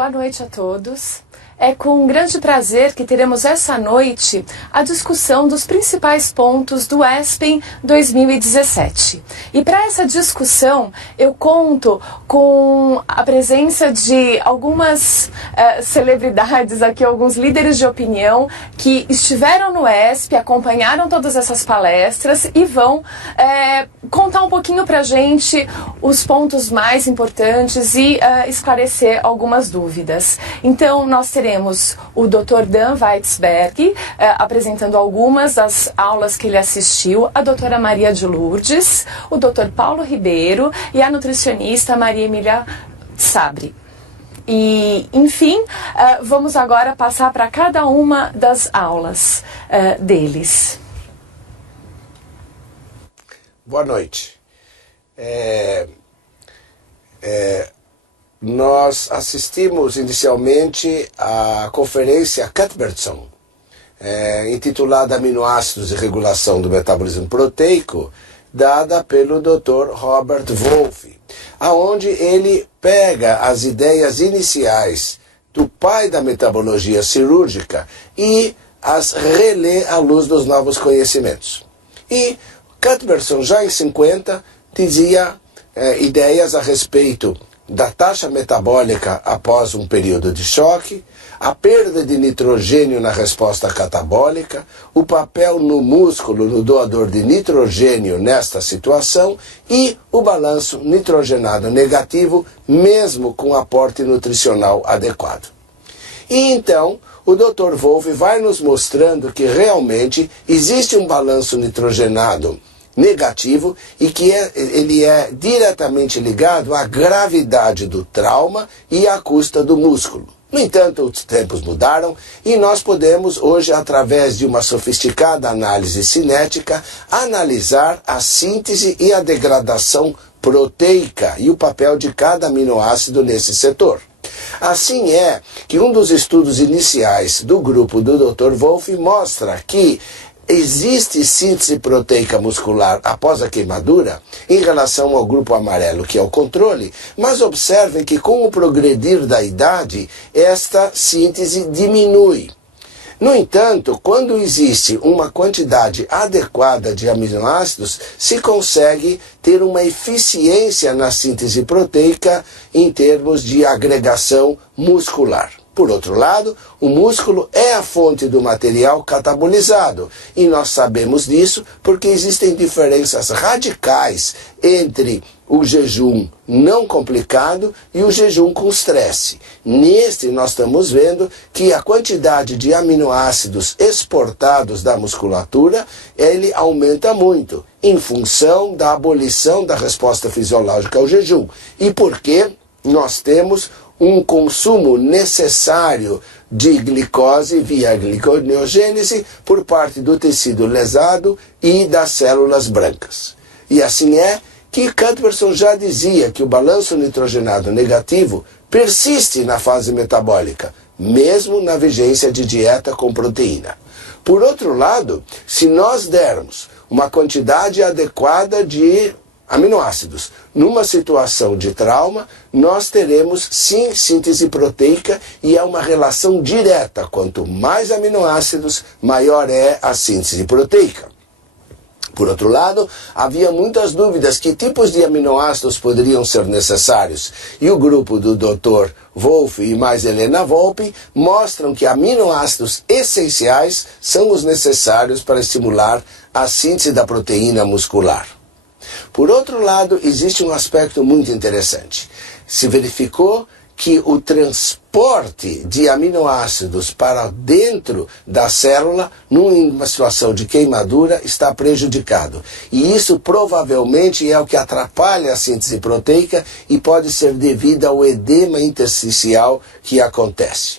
Boa noite a todos. É com grande prazer que teremos essa noite a discussão dos principais pontos do ESPEN 2017. E para essa discussão eu conto com a presença de algumas celebridades aqui, alguns líderes de opinião que estiveram no ESPEN, acompanharam todas essas palestras e vão contar um pouquinho para a gente os pontos mais importantes e esclarecer algumas dúvidas. Então nós teremos o Dr. Dan Weitzberg apresentando algumas das aulas que ele assistiu, a doutora Maria de Lourdes, o Dr. Paulo Ribeiro e a nutricionista Maria Emília Sabri. E, enfim, vamos agora passar para cada uma das aulas deles. Boa noite. Nós assistimos inicialmente à conferência Cuthbertson, intitulada Aminoácidos e Regulação do Metabolismo Proteico, dada pelo Dr. Robert Wolfe, aonde ele pega as ideias iniciais do pai da metabologia cirúrgica e as relê à luz dos novos conhecimentos. E Cuthbertson, já em 50, dizia ideias a respeito da taxa metabólica após um período de choque, a perda de nitrogênio na resposta catabólica, o papel no músculo no doador de nitrogênio nesta situação e o balanço nitrogenado negativo, mesmo com aporte nutricional adequado. E então, o Dr. Wolfe vai nos mostrando que realmente existe um balanço nitrogenado negativo e que ele é diretamente ligado à gravidade do trauma e à custa do músculo. No entanto, os tempos mudaram e nós podemos hoje, através de uma sofisticada análise cinética, analisar a síntese e a degradação proteica e o papel de cada aminoácido nesse setor. Assim é que um dos estudos iniciais do grupo do Dr. Wolfe mostra que existe síntese proteica muscular após a queimadura em relação ao grupo amarelo, que é o controle, mas observem que com o progredir da idade, esta síntese diminui. No entanto, quando existe uma quantidade adequada de aminoácidos, se consegue ter uma eficiência na síntese proteica em termos de agregação muscular. Por outro lado, o músculo é a fonte do material catabolizado, e nós sabemos disso porque existem diferenças radicais entre o jejum não complicado e o jejum com estresse. Neste, nós estamos vendo que a quantidade de aminoácidos exportados da musculatura, ele aumenta muito, em função da abolição da resposta fisiológica ao jejum. E porque nós temos um consumo necessário de glicose via gliconeogênese por parte do tecido lesado e das células brancas. E assim é que Cuthbertson já dizia que o balanço nitrogenado negativo persiste na fase metabólica, mesmo na vigência de dieta com proteína. Por outro lado, se nós dermos uma quantidade adequada de aminoácidos numa situação de trauma, nós teremos sim síntese proteica e é uma relação direta. Quanto mais aminoácidos, maior é a síntese proteica. Por outro lado, havia muitas dúvidas que tipos de aminoácidos poderiam ser necessários. E o grupo do Dr. Wolfe e mais Helena Volpe mostram que aminoácidos essenciais são os necessários para estimular a síntese da proteína muscular. Por outro lado, existe um aspecto muito interessante. Se verificou que o transporte de aminoácidos para dentro da célula, numa situação de queimadura, está prejudicado. E isso provavelmente é o que atrapalha a síntese proteica e pode ser devido ao edema intersticial que acontece.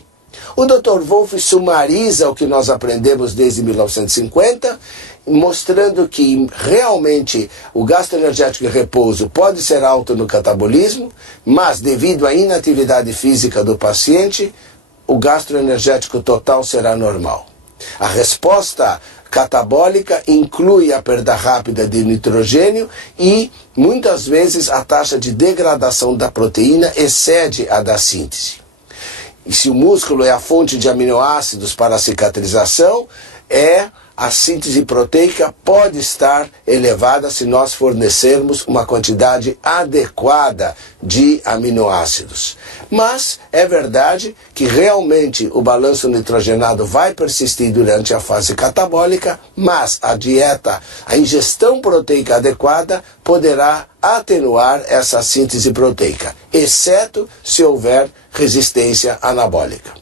O Dr. Wolfe sumariza o que nós aprendemos desde 1950, mostrando que realmente o gasto energético de repouso pode ser alto no catabolismo, mas devido à inatividade física do paciente, o gasto energético total será normal. A resposta catabólica inclui a perda rápida de nitrogênio e, muitas vezes, a taxa de degradação da proteína excede a da síntese. e se o músculo é a fonte de aminoácidos para a cicatrização, a síntese proteica pode estar elevada se nós fornecermos uma quantidade adequada de aminoácidos. Mas é verdade que realmente o balanço nitrogenado vai persistir durante a fase catabólica, mas a dieta, a ingestão proteica adequada poderá atenuar essa síntese proteica, exceto se houver resistência anabólica.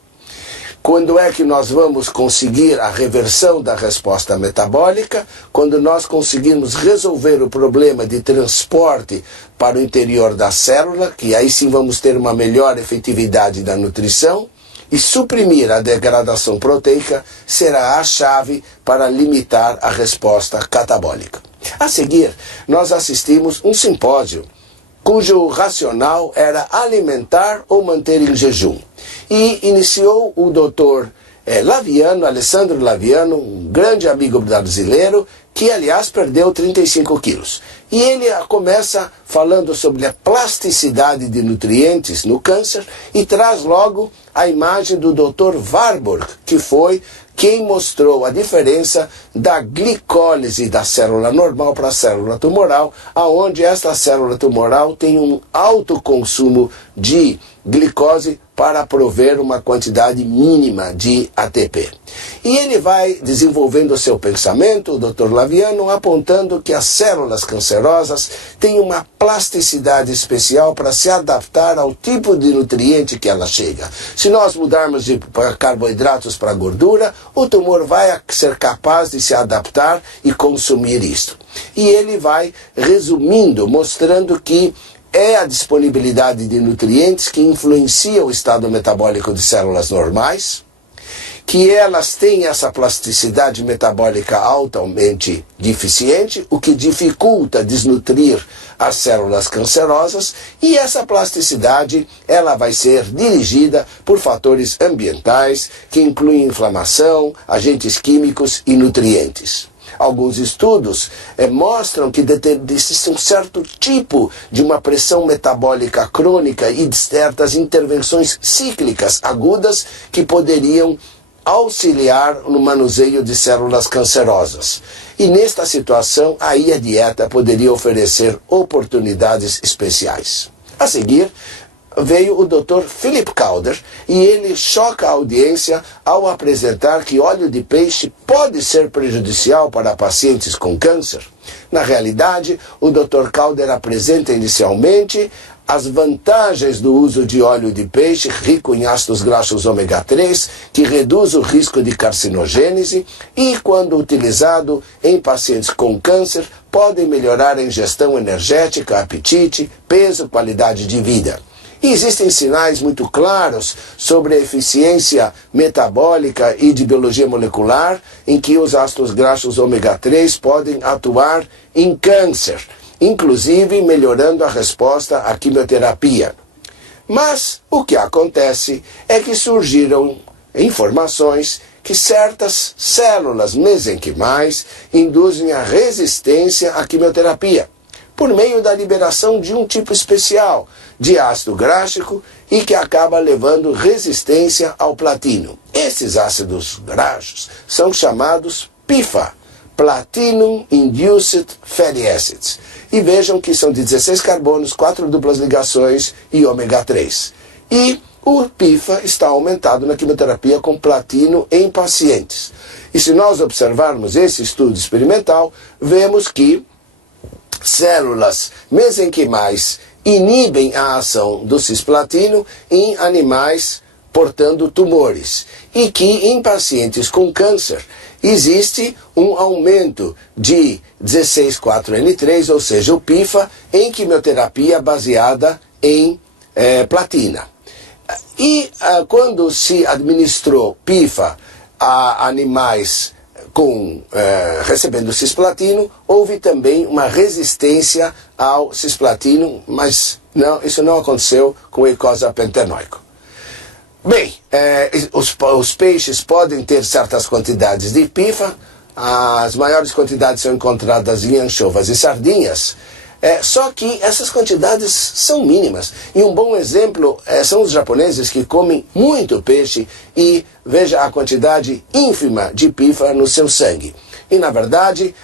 Quando é que nós vamos conseguir a reversão da resposta metabólica? Quando nós conseguirmos resolver o problema de transporte para o interior da célula, que aí sim vamos ter uma melhor efetividade da nutrição, e suprimir a degradação proteica será a chave para limitar a resposta catabólica. A seguir, nós assistimos um simpósio cujo racional era alimentar ou manter em jejum. E iniciou o doutor Laviano, Alessandro Laviano, um grande amigo brasileiro, que aliás perdeu 35 quilos. E ele começa falando sobre a plasticidade de nutrientes no câncer e traz logo a imagem do Dr. Warburg, que foi quem mostrou a diferença da glicólise da célula normal para a célula tumoral, aonde esta célula tumoral tem um alto consumo de glicose para prover uma quantidade mínima de ATP. E ele vai desenvolvendo o seu pensamento, o Dr. Laviano, apontando que as células cancerosas têm uma plasticidade especial para se adaptar ao tipo de nutriente que ela chega. Se nós mudarmos de carboidratos para gordura, o tumor vai ser capaz de se adaptar e consumir isto. E ele vai resumindo, mostrando que é a disponibilidade de nutrientes que influencia o estado metabólico de células normais, que elas têm essa plasticidade metabólica altamente deficiente, o que dificulta desnutrir as células cancerosas, e essa plasticidade ela vai ser dirigida por fatores ambientais, que incluem inflamação, agentes químicos e nutrientes. Alguns estudos mostram que existe um certo tipo de uma pressão metabólica crônica e de certas intervenções cíclicas agudas que poderiam auxiliar no manuseio de células cancerosas. E nesta situação, aí a dieta poderia oferecer oportunidades especiais. A seguir, veio o Dr. Philip Calder e ele choca a audiência ao apresentar que óleo de peixe pode ser prejudicial para pacientes com câncer. Na realidade, o Dr. Calder apresenta inicialmente as vantagens do uso de óleo de peixe rico em ácidos graxos ômega 3, que reduz o risco de carcinogênese e, quando utilizado em pacientes com câncer, podem melhorar a ingestão energética, apetite, peso, qualidade de vida. E existem sinais muito claros sobre a eficiência metabólica e de biologia molecular em que os ácidos graxos ômega 3 podem atuar em câncer, inclusive melhorando a resposta à quimioterapia. Mas o que acontece é que surgiram informações que certas células mesenquimais induzem a resistência à quimioterapia, por meio da liberação de um tipo especial de ácido gráxico e que acaba levando resistência ao platino. Esses ácidos graxos são chamados PIFA, Platinum Induced Fatty Acids. E vejam que são de 16 carbonos, 4 duplas ligações e ômega 3. E o PIFA está aumentado na quimioterapia com platino em pacientes. E se nós observarmos esse estudo experimental, vemos que células mesenquimais inibem a ação do cisplatino em animais portando tumores e que em pacientes com câncer existe um aumento de 16,4N3, ou seja, o PIFA, em quimioterapia baseada em platina. E quando se administrou PIFA a animais recebendo cisplatino, houve também uma resistência ao cisplatino, mas isso não aconteceu com o eicosapentenoico. Bem, os peixes podem ter certas quantidades de PIFA, as maiores quantidades são encontradas em anchovas e sardinhas, Só que essas quantidades são mínimas. E um bom exemplo são os japoneses que comem muito peixe e veja a quantidade ínfima de PIFA no seu sangue. E, na verdade,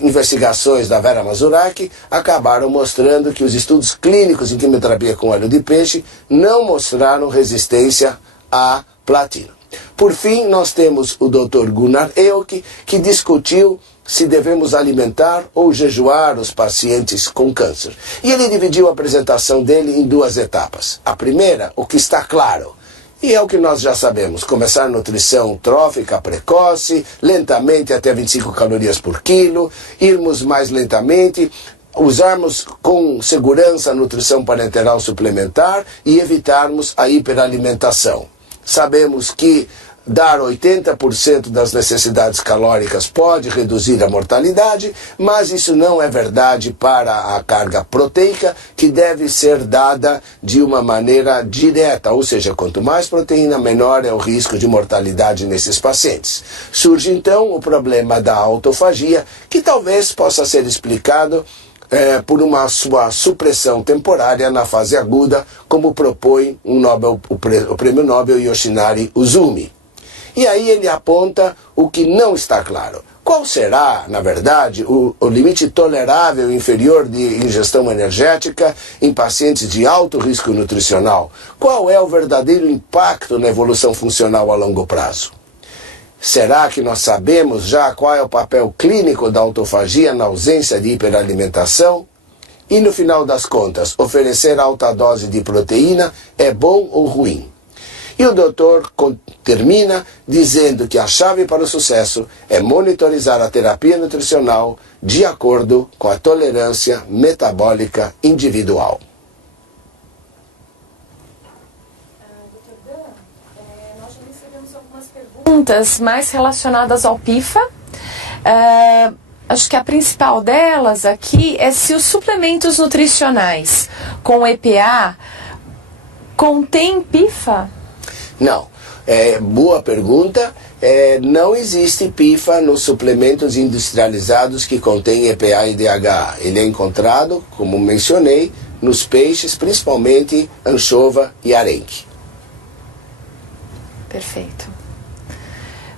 investigações da Vera Mazuraki acabaram mostrando que os estudos clínicos em quimioterapia com óleo de peixe não mostraram resistência à platina. Por fim, nós temos o Dr. Gunnar Euk, que discutiu se devemos alimentar ou jejuar os pacientes com câncer. E ele dividiu a apresentação dele em duas etapas. A primeira, o que está claro. E é o que nós já sabemos, começar nutrição trófica precoce, lentamente até 25 calorias por quilo, irmos mais lentamente, usarmos com segurança a nutrição parenteral suplementar e evitarmos a hiperalimentação. Sabemos que dar 80% das necessidades calóricas pode reduzir a mortalidade, mas isso não é verdade para a carga proteica, que deve ser dada de uma maneira direta, ou seja, quanto mais proteína, menor é o risco de mortalidade nesses pacientes. Surge então o problema da autofagia, que talvez possa ser explicado por uma sua supressão temporária na fase aguda, como propõe o prêmio Nobel Yoshinari Uzumi. E aí ele aponta o que não está claro. Qual será, na verdade, o limite tolerável inferior de ingestão energética em pacientes de alto risco nutricional? Qual é o verdadeiro impacto na evolução funcional a longo prazo? Será que nós sabemos já qual é o papel clínico da autofagia na ausência de hiperalimentação? E no final das contas, oferecer alta dose de proteína é bom ou ruim? E o doutor termina dizendo que a chave para o sucesso é monitorizar a terapia nutricional de acordo com a tolerância metabólica individual. Nós já recebemos algumas perguntas mais relacionadas ao PIFA. Acho que a principal delas aqui é se os suplementos nutricionais com EPA contêm PIFA? Não. Boa pergunta. Não existe PIFA nos suplementos industrializados que contêm EPA e DHA. Ele é encontrado, como mencionei, nos peixes, principalmente anchova e arenque. Perfeito.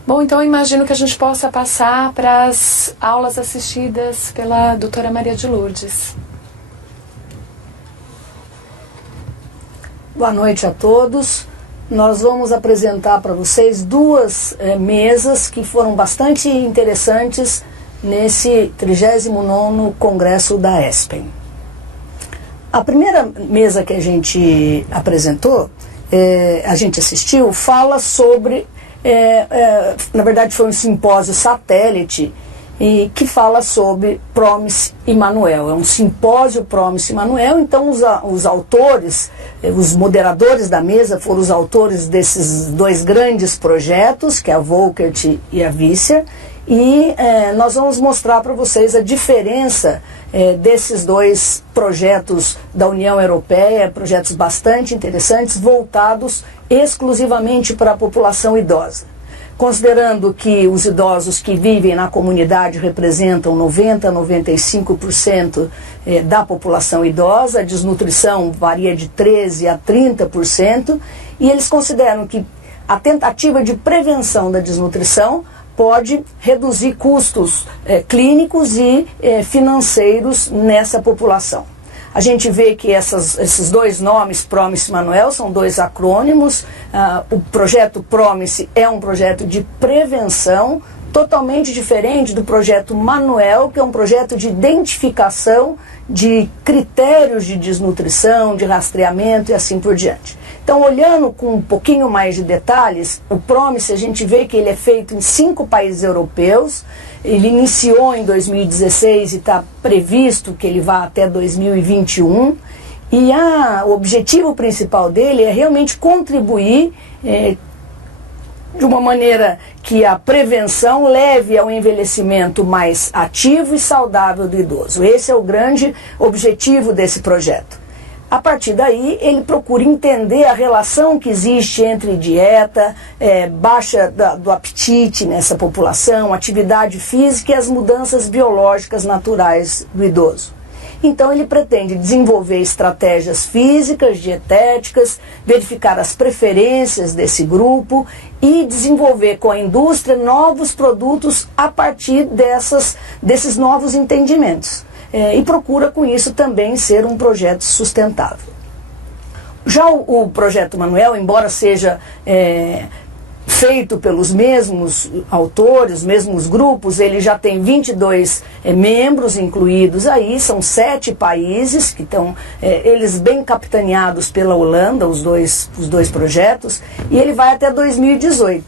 Bom, então eu imagino que a gente possa passar para as aulas assistidas pela doutora Maria de Lourdes. Boa noite a todos. Nós vamos apresentar para vocês duas mesas que foram bastante interessantes nesse 39º Congresso da ESPEN. A primeira mesa que a gente apresentou, a gente assistiu, fala sobre, na verdade foi um simpósio satélite, e que fala sobre Promise Emmanuel. É um simpósio Promise Emmanuel, então os autores, os moderadores da mesa foram os autores desses dois grandes projetos, que é a Volkert e a Visser, e nós vamos mostrar para vocês a diferença desses dois projetos da União Europeia, projetos bastante interessantes, voltados exclusivamente para a população idosa. Considerando que os idosos que vivem na comunidade representam 90% a 95% da população idosa, a desnutrição varia de 13% a 30%, e eles consideram que a tentativa de prevenção da desnutrição pode reduzir custos clínicos e financeiros nessa população. A gente vê que esses dois nomes, Promise Emmanuel, são dois acrônimos. O projeto Promise é um projeto de prevenção, totalmente diferente do projeto Manuel, que é um projeto de identificação de critérios de desnutrição, de rastreamento e assim por diante. Então, olhando com um pouquinho mais de detalhes, o Promise, a gente vê que ele é feito em 5 países europeus. Ele iniciou em 2016 e está previsto que ele vá até 2021. E o objetivo principal dele é realmente contribuir de uma maneira que a prevenção leve ao envelhecimento mais ativo e saudável do idoso. Esse é o grande objetivo desse projeto. A partir daí, ele procura entender a relação que existe entre dieta, baixa do apetite nessa população, atividade física e as mudanças biológicas naturais do idoso. Então ele pretende desenvolver estratégias físicas, dietéticas, verificar as preferências desse grupo e desenvolver com a indústria novos produtos a partir desses novos entendimentos. E procura com isso também ser um projeto sustentável. Já o Projeto Manuel, embora seja feito pelos mesmos autores, mesmos grupos, ele já tem 22 membros incluídos aí, são 7 países que estão, eles bem capitaneados pela Holanda, os dois projetos, e ele vai até 2018.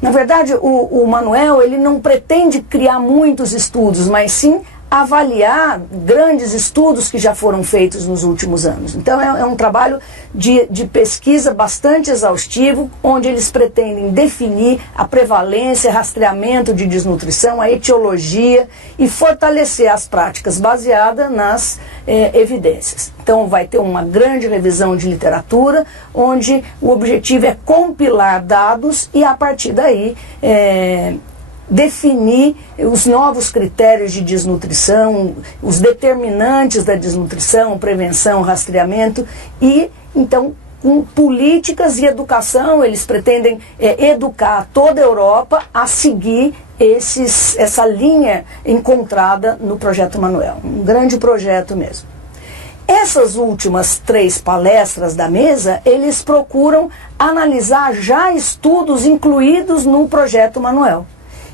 Na verdade, o Manuel, ele não pretende criar muitos estudos, mas sim avaliar grandes estudos que já foram feitos nos últimos anos. Então é um trabalho de pesquisa bastante exaustivo, onde eles pretendem definir a prevalência, rastreamento de desnutrição, a etiologia e fortalecer as práticas baseadas nas evidências. Então vai ter uma grande revisão de literatura, onde o objetivo é compilar dados e a partir daí definir os novos critérios de desnutrição, os determinantes da desnutrição, prevenção, rastreamento e, então, com políticas e educação, eles pretendem educar toda a Europa a seguir essa linha encontrada no Projeto Manuel. Um grande projeto mesmo. Essas últimas 3 palestras da mesa, eles procuram analisar já estudos incluídos no Projeto Manuel.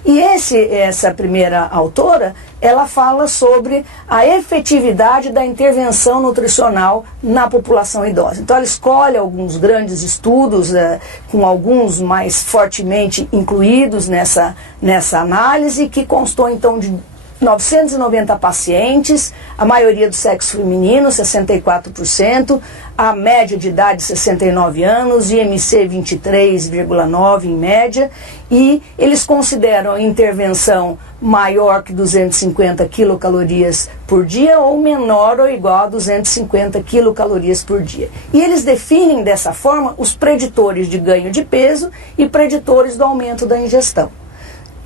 E essa primeira autora, ela fala sobre a efetividade da intervenção nutricional na população idosa. Então ela escolhe alguns grandes estudos, com alguns mais fortemente incluídos nessa análise, que constou então de 990 pacientes, a maioria do sexo feminino, 64%, a média de idade 69 anos, IMC 23,9 em média, e eles consideram a intervenção maior que 250 quilocalorias por dia ou menor ou igual a 250 quilocalorias por dia. E eles definem dessa forma os preditores de ganho de peso e preditores do aumento da ingestão.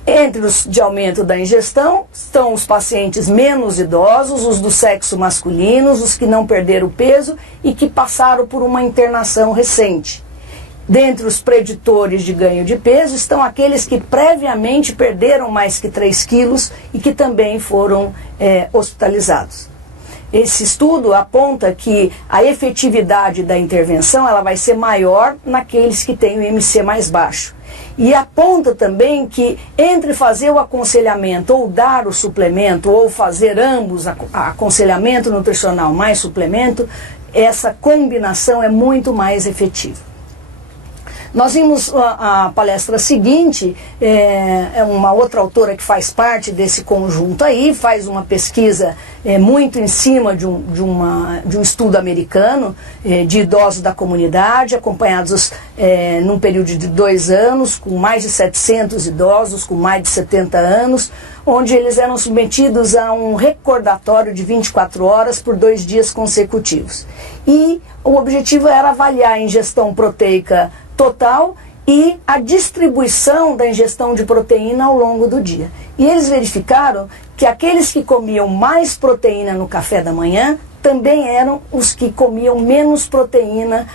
Entre os de aumento da ingestão estão os pacientes menos idosos, os do sexo masculino, os que não perderam peso e que passaram por uma internação recente. Dentre os preditores de ganho de peso estão aqueles que previamente perderam mais que 3 quilos e que também foram hospitalizados. Esse estudo aponta que a efetividade da intervenção ela vai ser maior naqueles que têm o IMC mais baixo. E aponta também que entre fazer o aconselhamento ou dar o suplemento ou fazer ambos, aconselhamento nutricional mais suplemento, essa combinação é muito mais efetiva. Nós vimos a palestra seguinte, é uma outra autora que faz parte desse conjunto aí, faz uma pesquisa muito em cima de um estudo americano de idosos da comunidade, acompanhados num período de 2 anos, com mais de 700 idosos, com mais de 70 anos, onde eles eram submetidos a um recordatório de 24 horas por 2 dias consecutivos. E o objetivo era avaliar a ingestão proteica total e a distribuição da ingestão de proteína ao longo do dia. E eles verificaram que aqueles que comiam mais proteína no café da manhã também eram os que comiam menos proteína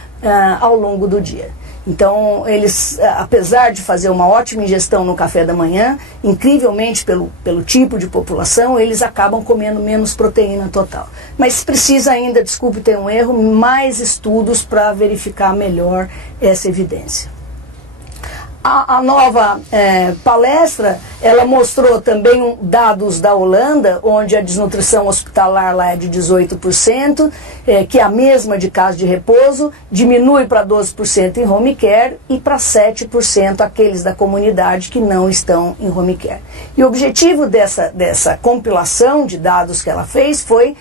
ao longo do dia. Então, eles, apesar de fazer uma ótima ingestão no café da manhã, incrivelmente pelo tipo de população, eles acabam comendo menos proteína total. Mas precisa ainda, desculpe ter um erro, mais estudos para verificar melhor essa evidência. A nova palestra, ela mostrou também dados da Holanda, onde a desnutrição hospitalar lá é de 18%, que é a mesma de caso de repouso, diminui para 12% em home care e para 7% aqueles da comunidade que não estão em home care. E o objetivo dessa compilação de dados que ela fez foi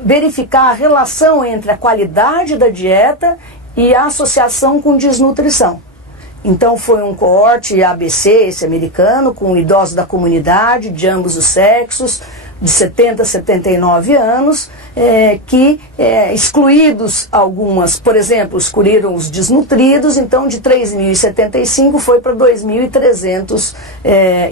verificar a relação entre a qualidade da dieta e a associação com desnutrição. Então foi um coorte ABC, esse americano, com idosos da comunidade, de ambos os sexos, de 70 a 79 anos, excluídos algumas, por exemplo, excluíram os desnutridos, então de 3.075 foi para 2.300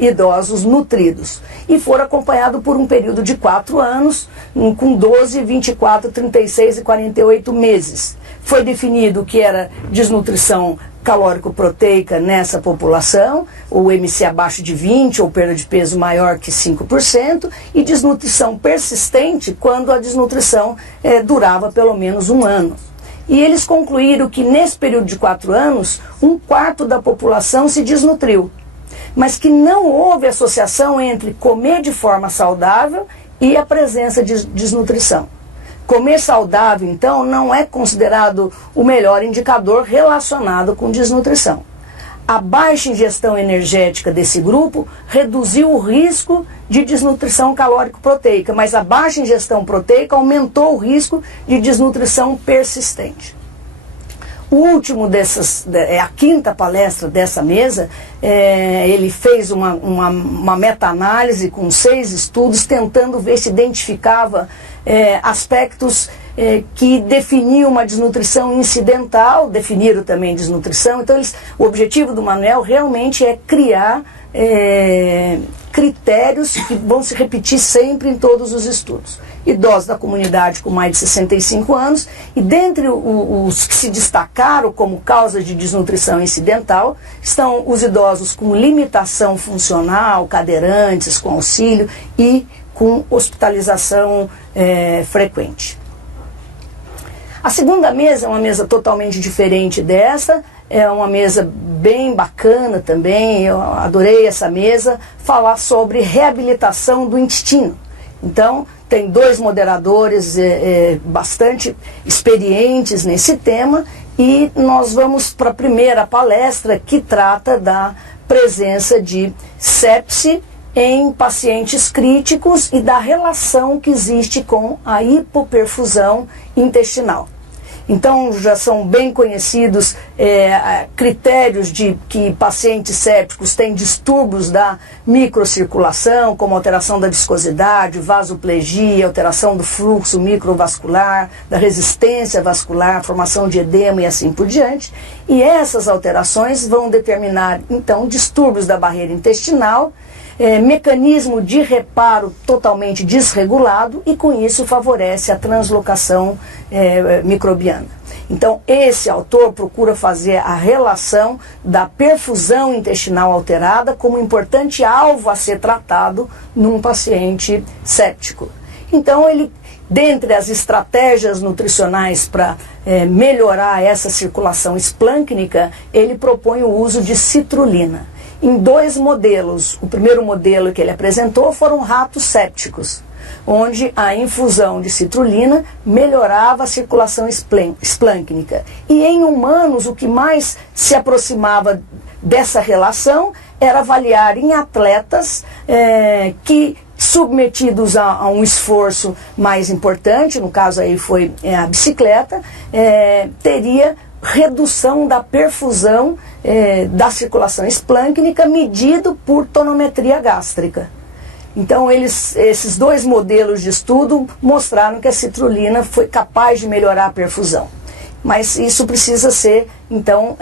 idosos nutridos. E foram acompanhados por um período de 4 anos, com 12, 24, 36 e 48 meses. Foi definido que era desnutrição calórico-proteica nessa população, o MC abaixo de 20 ou perda de peso maior que 5%, e desnutrição persistente quando a desnutrição durava pelo menos 1 ano. E eles concluíram que nesse período de 4 anos, 1/4 da população se desnutriu, mas que não houve associação entre comer de forma saudável e a presença de desnutrição. Comer saudável, então, não é considerado o melhor indicador relacionado com desnutrição. A baixa ingestão energética desse grupo reduziu o risco de desnutrição calórico-proteica, mas a baixa ingestão proteica aumentou o risco de desnutrição persistente. O último a 5ª palestra dessa mesa, ele fez uma meta-análise com 6 estudos, tentando ver se identificava aspectos que definiam uma desnutrição incidental, definiram também desnutrição. Então, o objetivo do Manuel realmente é criar critérios que vão se repetir sempre em todos os estudos. Idosos da comunidade com mais de 65 anos, e dentre os que se destacaram como causa de desnutrição incidental, estão os idosos com limitação funcional, cadeirantes, com auxílio e com hospitalização frequente. A segunda mesa é uma mesa totalmente diferente dessa, é uma mesa bem bacana também, eu adorei essa mesa, falar sobre reabilitação do intestino. Então, tem 2 moderadores bastante experientes nesse tema, e nós vamos para a primeira palestra, que trata da presença de sepse em pacientes críticos e da relação que existe com a hipoperfusão intestinal. Então, já são bem conhecidos critérios de que pacientes sépticos têm distúrbios da microcirculação, como alteração da viscosidade, vasoplegia, alteração do fluxo microvascular, da resistência vascular, formação de edema e assim por diante. E essas alterações vão determinar, então, distúrbios da barreira intestinal, mecanismo de reparo totalmente desregulado, e com isso favorece a translocação microbiana. Então, esse autor procura fazer a relação da perfusão intestinal alterada como importante alvo a ser tratado num paciente séptico. Então, ele, dentre as estratégias nutricionais para melhorar essa circulação esplâncnica, ele propõe o uso de citrulina em 2 modelos. O primeiro modelo que ele apresentou foram ratos sépticos, onde a infusão de citrulina melhorava a circulação esplâncnica. E em humanos, o que mais se aproximava dessa relação era avaliar em atletas que, submetidos a um esforço mais importante, no caso aí foi a bicicleta, teria redução da perfusão da circulação esplâncnica medido por tonometria gástrica. Então, esses 2 modelos de estudo mostraram que a citrulina foi capaz de melhorar a perfusão. Mas isso precisa ser, então,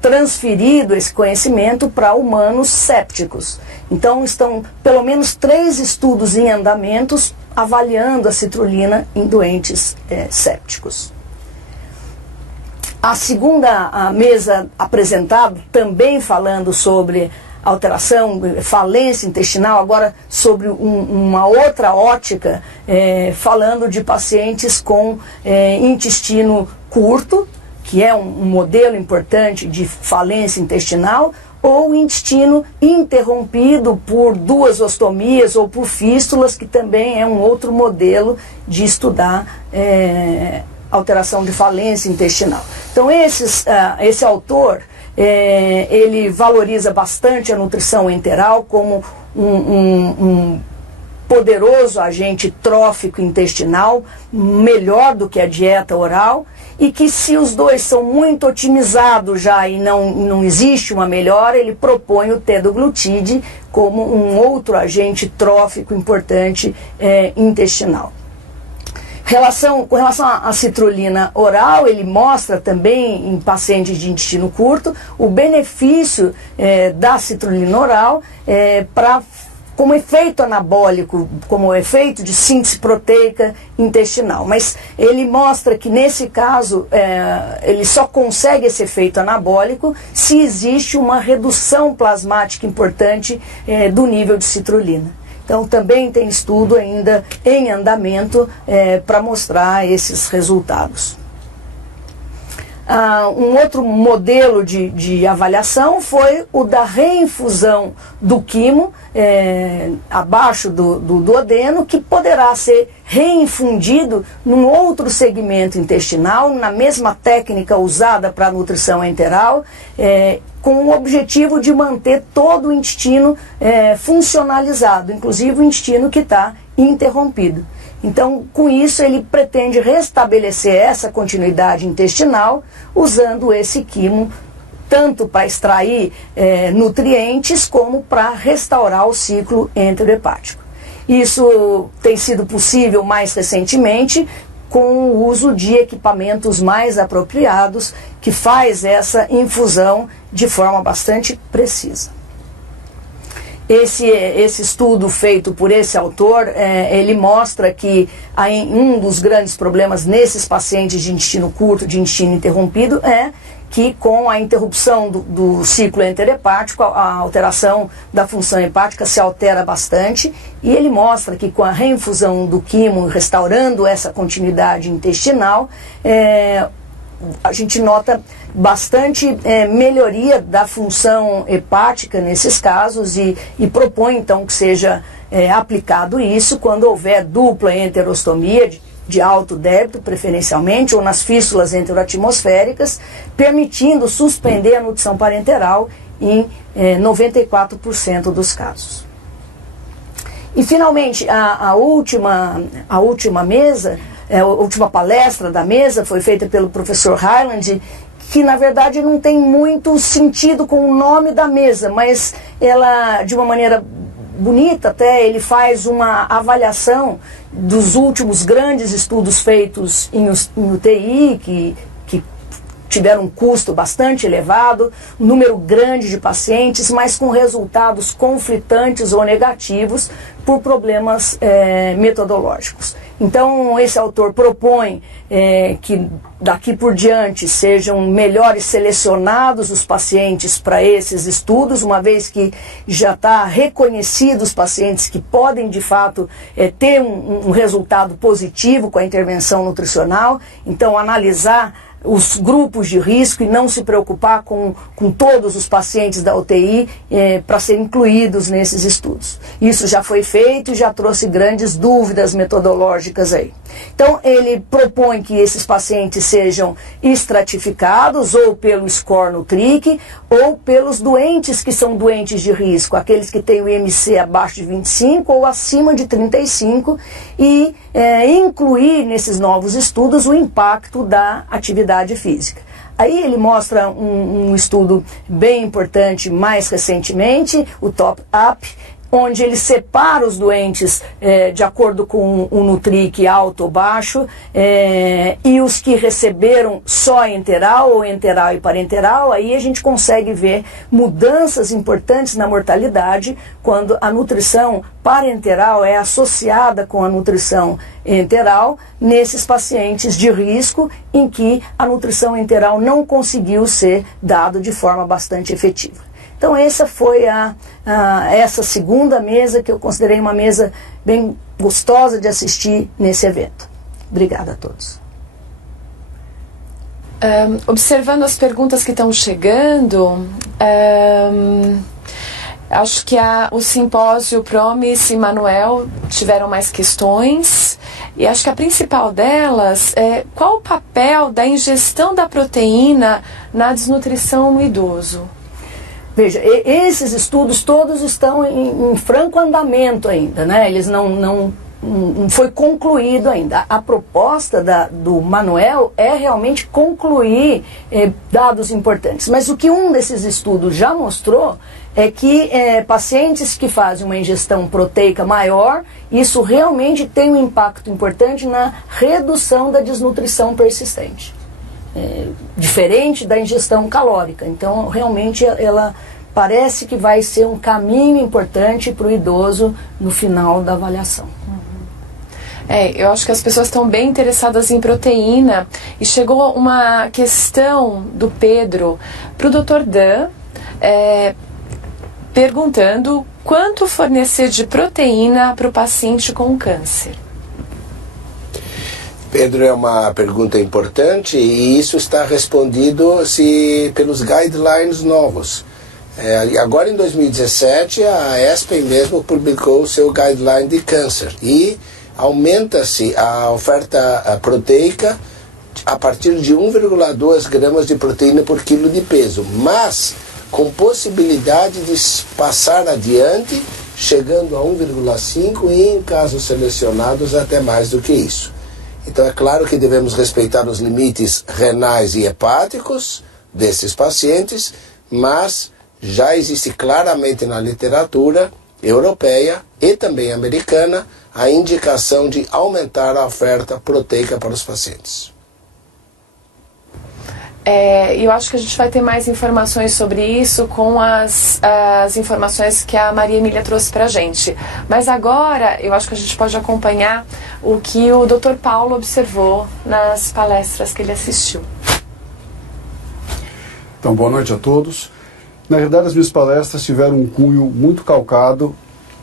transferido, esse conhecimento, para humanos sépticos. Então, estão pelo menos 3 estudos em andamentos avaliando a citrulina em doentes sépticos. A segunda mesa apresentada, também falando sobre alteração, falência intestinal, agora sobre uma outra ótica, falando de pacientes com intestino curto, que é um modelo importante de falência intestinal, ou intestino interrompido por 2 ostomias ou por fístulas, que também é um outro modelo de estudar alteração de falência intestinal. Então, esse autor, ele valoriza bastante a nutrição enteral como um poderoso agente trófico intestinal, melhor do que a dieta oral, e que se os dois são muito otimizados já e não existe uma melhora, ele propõe o tedoglutide como um outro agente trófico importante intestinal. Com relação à citrulina oral, ele mostra também em pacientes de intestino curto o benefício da citrulina oral como efeito anabólico, como efeito de síntese proteica intestinal. Mas ele mostra que nesse caso ele só consegue esse efeito anabólico se existe uma redução plasmática importante do nível de citrulina. Então também tem estudo ainda em andamento para mostrar esses resultados. Um outro modelo de avaliação foi o da reinfusão do quimo abaixo do duodeno, que poderá ser reinfundido num outro segmento intestinal, na mesma técnica usada para a nutrição enteral, com o objetivo de manter todo o intestino funcionalizado, inclusive o intestino que está interrompido. Então, com isso, ele pretende restabelecer essa continuidade intestinal usando esse quimo, tanto para extrair nutrientes como para restaurar o ciclo enterohepático. Isso tem sido possível mais recentemente com o uso de equipamentos mais apropriados que faz essa infusão de forma bastante precisa. Esse estudo feito por esse autor, ele mostra que um dos grandes problemas nesses pacientes de intestino curto, de intestino interrompido, é que com a interrupção do ciclo enterohepático, a alteração da função hepática se altera bastante, e ele mostra que com a reinfusão do quimo, restaurando essa continuidade intestinal, a gente nota bastante melhoria da função hepática nesses casos e propõe então que seja aplicado isso quando houver dupla enterostomia de alto débito, preferencialmente, ou nas fístulas enteroatmosféricas, permitindo suspender a nutrição parenteral em 94% dos casos. E finalmente, a última mesa, a última palestra da mesa foi feita pelo professor Hyland, que na verdade não tem muito sentido com o nome da mesa, mas ela, de uma maneira bonita até, ele faz uma avaliação dos últimos grandes estudos feitos em UTI, que tiveram um custo bastante elevado, um número grande de pacientes, mas com resultados conflitantes ou negativos por problemas metodológicos. Então, esse autor propõe que daqui por diante sejam melhores selecionados os pacientes para esses estudos, uma vez que já está reconhecido os pacientes que podem, de fato, ter um resultado positivo com a intervenção nutricional. Então, analisar os grupos de risco e não se preocupar com todos os pacientes da UTI para serem incluídos nesses estudos. Isso já foi feito e já trouxe grandes dúvidas metodológicas aí. Então, ele propõe que esses pacientes sejam estratificados ou pelo score Nutric ou pelos doentes que são doentes de risco, aqueles que têm o IMC abaixo de 25 ou acima de 35 e incluir nesses novos estudos o impacto da atividade física. Aí ele mostra um estudo bem importante mais recentemente, o Top-Up, onde ele separa os doentes de acordo com o Nutric alto ou baixo e os que receberam só enteral ou enteral e parenteral. Aí a gente consegue ver mudanças importantes na mortalidade quando a nutrição parenteral é associada com a nutrição enteral nesses pacientes de risco em que a nutrição enteral não conseguiu ser dada de forma bastante efetiva. Então essa foi essa segunda mesa que eu considerei uma mesa bem gostosa de assistir nesse evento. Obrigada a todos. Observando as perguntas que estão chegando, acho que o simpósio Promise e Manuel tiveram mais questões. E acho que a principal delas é qual o papel da ingestão da proteína na desnutrição no idoso? Veja, esses estudos todos estão em franco andamento ainda, né? Eles não não foi concluído ainda. A proposta do Manuel é realmente concluir dados importantes. Mas o que um desses estudos já mostrou é que pacientes que fazem uma ingestão proteica maior, isso realmente tem um impacto importante na redução da desnutrição persistente. Diferente da ingestão calórica. Então, realmente, ela parece que vai ser um caminho importante para o idoso no final da avaliação. Eu acho que as pessoas estão bem interessadas em proteína e chegou uma questão do Pedro para o Dr. Dan, perguntando quanto fornecer de proteína para o paciente com câncer. Pedro, é uma pergunta importante e isso está respondido pelos guidelines novos. Agora em 2017 a ESPEN mesmo publicou o seu guideline de câncer e aumenta-se a oferta proteica a partir de 1,2 gramas de proteína por quilo de peso, mas com possibilidade de passar adiante, chegando a 1,5 e em casos selecionados até mais do que isso. Então é claro que devemos respeitar os limites renais e hepáticos desses pacientes, mas já existe claramente na literatura europeia e também americana a indicação de aumentar a oferta proteica para os pacientes. Eu acho que a gente vai ter mais informações sobre isso com as informações que a Maria Emília trouxe para a gente. Mas agora eu acho que a gente pode acompanhar o que o Dr. Paulo observou nas palestras que ele assistiu. Então, boa noite a todos. Na verdade, as minhas palestras tiveram um cunho muito calcado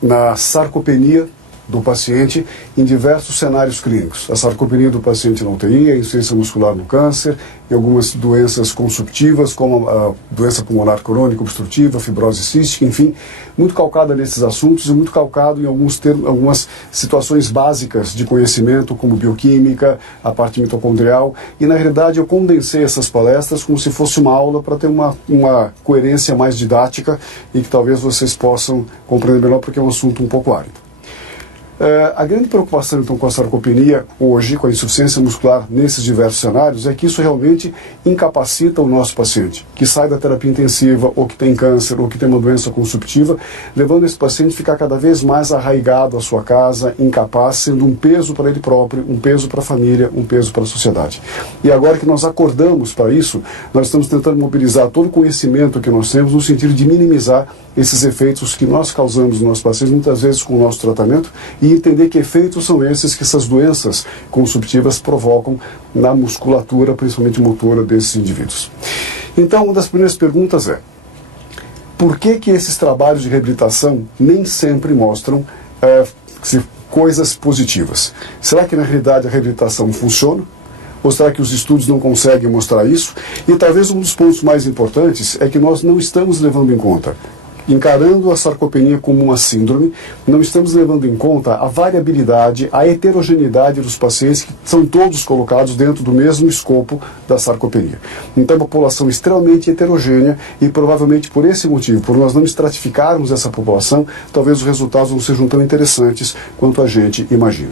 na sarcopenia do paciente em diversos cenários clínicos. A sarcopenia do paciente na UTI, a insuficiência muscular no câncer, e algumas doenças consumptivas, como a doença pulmonar crônica obstrutiva, fibrose cística, enfim, muito calcada nesses assuntos e muito calcado em algumas situações básicas de conhecimento, como bioquímica, a parte mitocondrial, e na realidade eu condensei essas palestras como se fosse uma aula para ter uma coerência mais didática e que talvez vocês possam compreender melhor, porque é um assunto um pouco árido. A grande preocupação então com a sarcopenia hoje, com a insuficiência muscular nesses diversos cenários, é que isso realmente incapacita o nosso paciente, que sai da terapia intensiva, ou que tem câncer, ou que tem uma doença consumptiva, levando esse paciente a ficar cada vez mais arraigado à sua casa, incapaz, sendo um peso para ele próprio, um peso para a família, um peso para a sociedade. E agora que nós acordamos para isso, nós estamos tentando mobilizar todo o conhecimento que nós temos no sentido de minimizar esses efeitos que nós causamos nos nossos pacientes, muitas vezes com o nosso tratamento, e entender que efeitos são esses que essas doenças consumptivas provocam na musculatura, principalmente motora desses indivíduos. Então, uma das primeiras perguntas é: por que esses trabalhos de reabilitação nem sempre mostram coisas positivas? Será que na realidade a reabilitação funciona? Ou será que os estudos não conseguem mostrar isso? E talvez um dos pontos mais importantes é que nós não estamos levando em conta, encarando a sarcopenia como uma síndrome, não estamos levando em conta a variabilidade, a heterogeneidade dos pacientes, que são todos colocados dentro do mesmo escopo da sarcopenia. Então, uma população extremamente heterogênea e provavelmente por esse motivo, por nós não estratificarmos essa população, talvez os resultados não sejam tão interessantes quanto a gente imagina.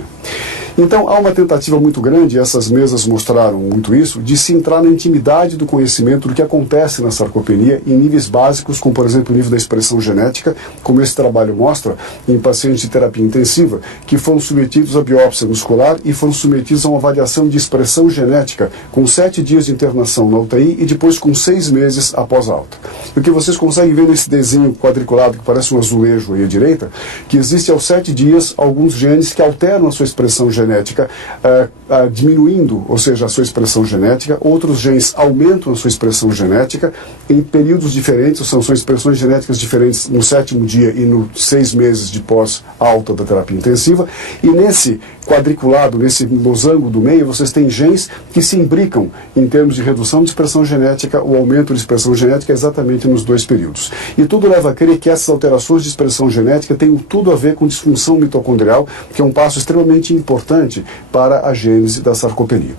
Então, há uma tentativa muito grande, e essas mesas mostraram muito isso, de se entrar na intimidade do conhecimento do que acontece na sarcopenia em níveis básicos, como por exemplo o nível da expressão genética, como esse trabalho mostra, em pacientes de terapia intensiva, que foram submetidos à biópsia muscular e foram submetidos a uma avaliação de expressão genética, com 7 dias de internação na UTI e depois com 6 meses após a alta. E o que vocês conseguem ver nesse desenho quadriculado, que parece um azulejo aí à direita, que existe aos 7 dias alguns genes que alternam a sua expressão genética, diminuindo, ou seja, a sua expressão genética. Outros genes aumentam a sua expressão genética em períodos diferentes, são expressões genéticas diferentes no 7º dia e nos 6 meses de pós-alta da terapia intensiva. E nesse quadriculado, nesse losango do meio, vocês têm genes que se imbricam em termos de redução de expressão genética ou aumento de expressão genética exatamente nos 2 períodos. E tudo leva a crer que essas alterações de expressão genética têm tudo a ver com disfunção mitocondrial, que é um passo extremamente importante para a gênese da sarcopenia.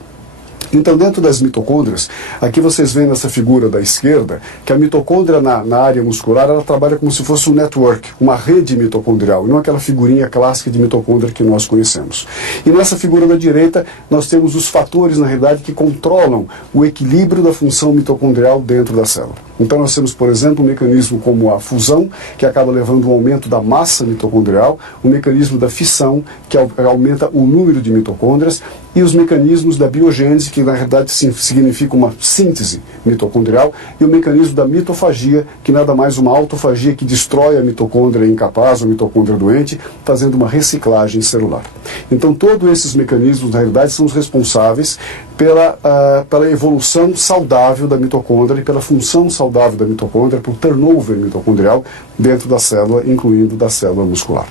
Então, dentro das mitocôndrias, aqui vocês veem nessa figura da esquerda, que a mitocôndria na área muscular, ela trabalha como se fosse um network, uma rede mitocondrial, e não aquela figurinha clássica de mitocôndria que nós conhecemos. E nessa figura da direita, nós temos os fatores, na realidade, que controlam o equilíbrio da função mitocondrial dentro da célula. Então, nós temos, por exemplo, um mecanismo como a fusão, que acaba levando ao aumento da massa mitocondrial, o mecanismo da fissão, que aumenta o número de mitocôndrias, e os mecanismos da biogênese, que na realidade significa uma síntese mitocondrial, e o mecanismo da mitofagia, que nada mais uma autofagia que destrói a mitocôndria incapaz, ou a mitocôndria doente, fazendo uma reciclagem celular. Então todos esses mecanismos, na realidade, são os responsáveis pela evolução saudável da mitocôndria e pela função saudável da mitocôndria, pelo turnover mitocondrial dentro da célula, incluindo da célula muscular.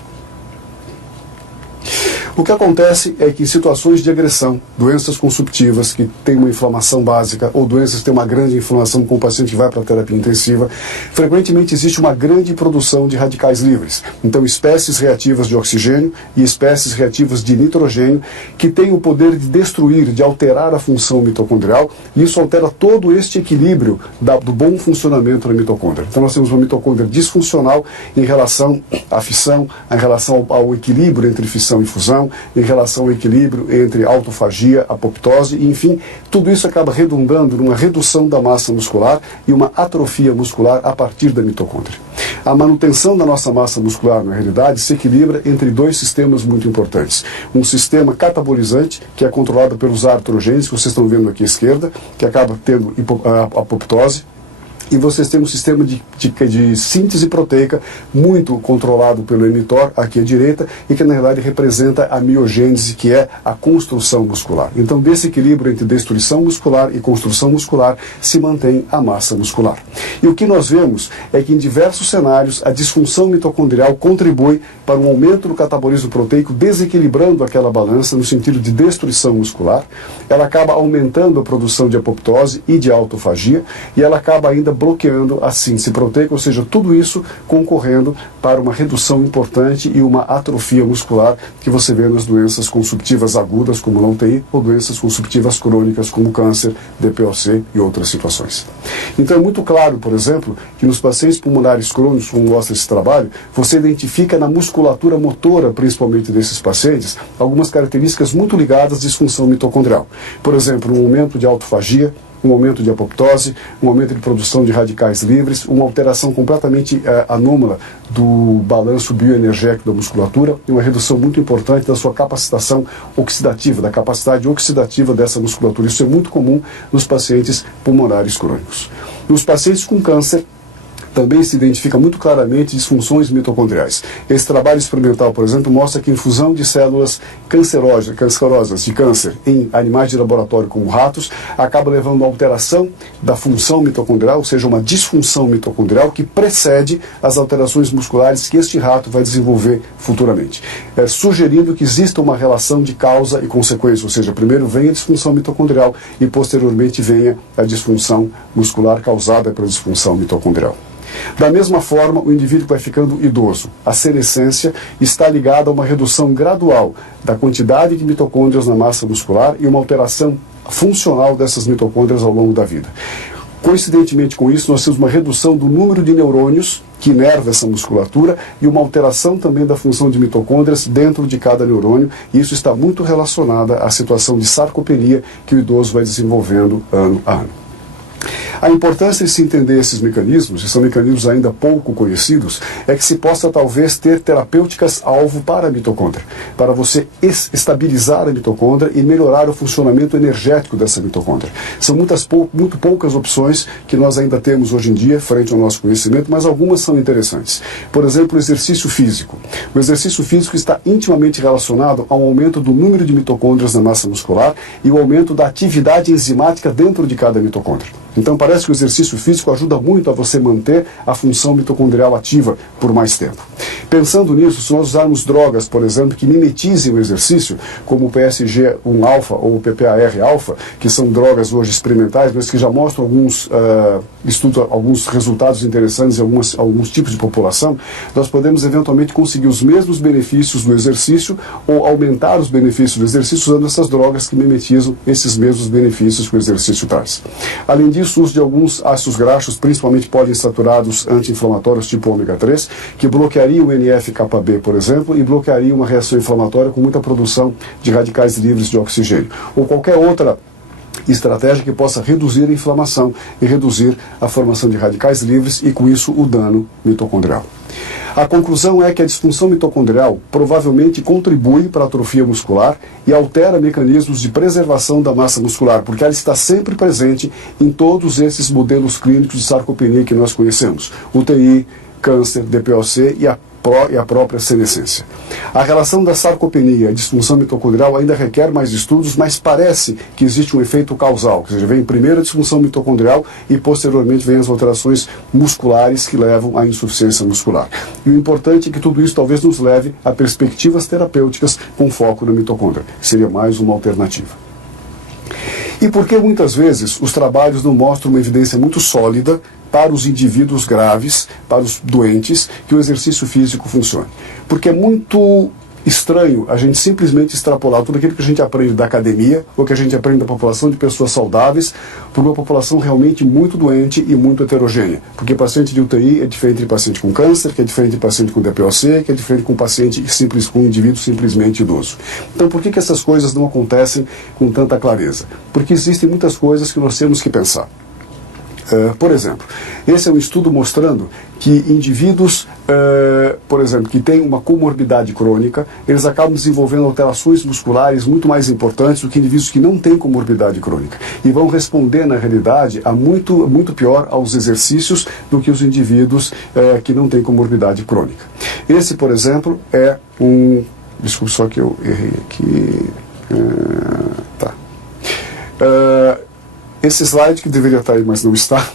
O que acontece é que em situações de agressão, doenças consumptivas que têm uma inflamação básica ou doenças que têm uma grande inflamação com o paciente que vai para a terapia intensiva, frequentemente existe uma grande produção de radicais livres. Então, espécies reativas de oxigênio e espécies reativas de nitrogênio que têm o poder de destruir, de alterar a função mitocondrial, e isso altera todo este equilíbrio do bom funcionamento da mitocôndria. Então, nós temos uma mitocôndria disfuncional em relação à fissão, em relação ao equilíbrio entre fissão e fusão, em relação ao equilíbrio entre autofagia, apoptose, e, enfim, tudo isso acaba redundando numa redução da massa muscular e uma atrofia muscular a partir da mitocôndria. A manutenção da nossa massa muscular, na realidade, se equilibra entre dois sistemas muito importantes. Um sistema catabolizante, que é controlado pelos artrogênios, que vocês estão vendo aqui à esquerda, que acaba tendo apoptose. E vocês têm um sistema de síntese proteica muito controlado pelo mTOR, aqui à direita, e que na verdade representa a miogênese, que é a construção muscular. Então, desse equilíbrio entre destruição muscular e construção muscular se mantém a massa muscular. E o que nós vemos é que em diversos cenários a disfunção mitocondrial contribui para um aumento do catabolismo proteico, desequilibrando aquela balança no sentido de destruição muscular. Ela acaba aumentando a produção de apoptose e de autofagia, e ela acaba ainda bloqueando a síntese proteica, ou seja, tudo isso concorrendo para uma redução importante e uma atrofia muscular que você vê nas doenças consumptivas agudas, como a UTI, ou doenças consumptivas crônicas, como câncer, DPOC e outras situações. Então é muito claro, por exemplo, que nos pacientes pulmonares crônicos, como mostra esse trabalho, você identifica na musculatura motora, principalmente desses pacientes, algumas características muito ligadas à disfunção mitocondrial. Por exemplo, um aumento de autofagia, um aumento de apoptose, um aumento de produção de radicais livres, uma alteração completamente anômala do balanço bioenergético da musculatura e uma redução muito importante da sua capacitação oxidativa, da capacidade oxidativa dessa musculatura. Isso é muito comum nos pacientes pulmonares crônicos. Nos pacientes com câncer, também se identifica muito claramente disfunções mitocondriais. Esse trabalho experimental, por exemplo, mostra que a infusão de células cancerosas de câncer em animais de laboratório como ratos acaba levando a alteração da função mitocondrial, ou seja, uma disfunção mitocondrial que precede as alterações musculares que este rato vai desenvolver futuramente, sugerindo que exista uma relação de causa e consequência, ou seja, primeiro vem a disfunção mitocondrial e posteriormente venha a disfunção muscular causada pela disfunção mitocondrial. Da mesma forma, o indivíduo vai ficando idoso. A senescência está ligada a uma redução gradual da quantidade de mitocôndrias na massa muscular e uma alteração funcional dessas mitocôndrias ao longo da vida. Coincidentemente com isso, nós temos uma redução do número de neurônios que inerva essa musculatura e uma alteração também da função de mitocôndrias dentro de cada neurônio, e isso está muito relacionado à situação de sarcopenia que o idoso vai desenvolvendo ano a ano. A importância de se entender esses mecanismos, e são mecanismos ainda pouco conhecidos, é que se possa talvez ter terapêuticas alvo para a mitocôndria, para você estabilizar a mitocôndria e melhorar o funcionamento energético dessa mitocôndria. São muito poucas opções que nós ainda temos hoje em dia, frente ao nosso conhecimento, mas algumas são interessantes. Por exemplo, o exercício físico. O exercício físico está intimamente relacionado ao aumento do número de mitocôndrias na massa muscular e o aumento da atividade enzimática dentro de cada mitocôndria. Então parece que o exercício físico ajuda muito a você manter a função mitocondrial ativa por mais tempo. Pensando nisso, se nós usarmos drogas, por exemplo, que mimetizem o exercício, como o PSG1-alfa ou o PPAR-alfa, que são drogas hoje experimentais, mas que já mostram alguns resultados interessantes em alguns tipos de população, nós podemos eventualmente conseguir os mesmos benefícios do exercício ou aumentar os benefícios do exercício usando essas drogas que mimetizam esses mesmos benefícios que o exercício traz. Além disso, o uso de alguns ácidos graxos, principalmente poliinsaturados anti-inflamatórios tipo ômega 3, que bloqueariam o NF-κB, por exemplo, e bloqueariam uma reação inflamatória com muita produção de radicais livres de oxigênio. Ou qualquer outra estratégia que possa reduzir a inflamação e reduzir a formação de radicais livres e, com isso, o dano mitocondrial. A conclusão é que a disfunção mitocondrial provavelmente contribui para a atrofia muscular e altera mecanismos de preservação da massa muscular, porque ela está sempre presente em todos esses modelos clínicos de sarcopenia que nós conhecemos: UTI, câncer, DPOC e a própria senescência. A relação da sarcopenia e a disfunção mitocondrial ainda requer mais estudos, mas parece que existe um efeito causal, ou seja, vem primeiro a disfunção mitocondrial e posteriormente vem as alterações musculares que levam à insuficiência muscular. E o importante é que tudo isso talvez nos leve a perspectivas terapêuticas com foco na mitocôndria, que seria mais uma alternativa. E por que muitas vezes os trabalhos não mostram uma evidência muito sólida para os indivíduos graves, para os doentes, que o exercício físico funcione? Porque é muito estranho a gente simplesmente extrapolar tudo aquilo que a gente aprende da academia ou que a gente aprende da população de pessoas saudáveis para uma população realmente muito doente e muito heterogênea. Porque paciente de UTI é diferente de paciente com câncer, que é diferente de paciente com DPOC, que é diferente com paciente simples, com um indivíduo simplesmente idoso. Então por que essas coisas não acontecem com tanta clareza? Porque existem muitas coisas que nós temos que pensar. Por exemplo, esse é um estudo mostrando que indivíduos, por exemplo, que têm uma comorbidade crônica, eles acabam desenvolvendo alterações musculares muito mais importantes do que indivíduos que não têm comorbidade crônica. E vão responder, na realidade, a muito pior aos exercícios do que os indivíduos que não têm comorbidade crônica. Esse, por exemplo, é um... Desculpe só que eu errei aqui. Tá. Esse slide, que deveria estar aí, mas não está,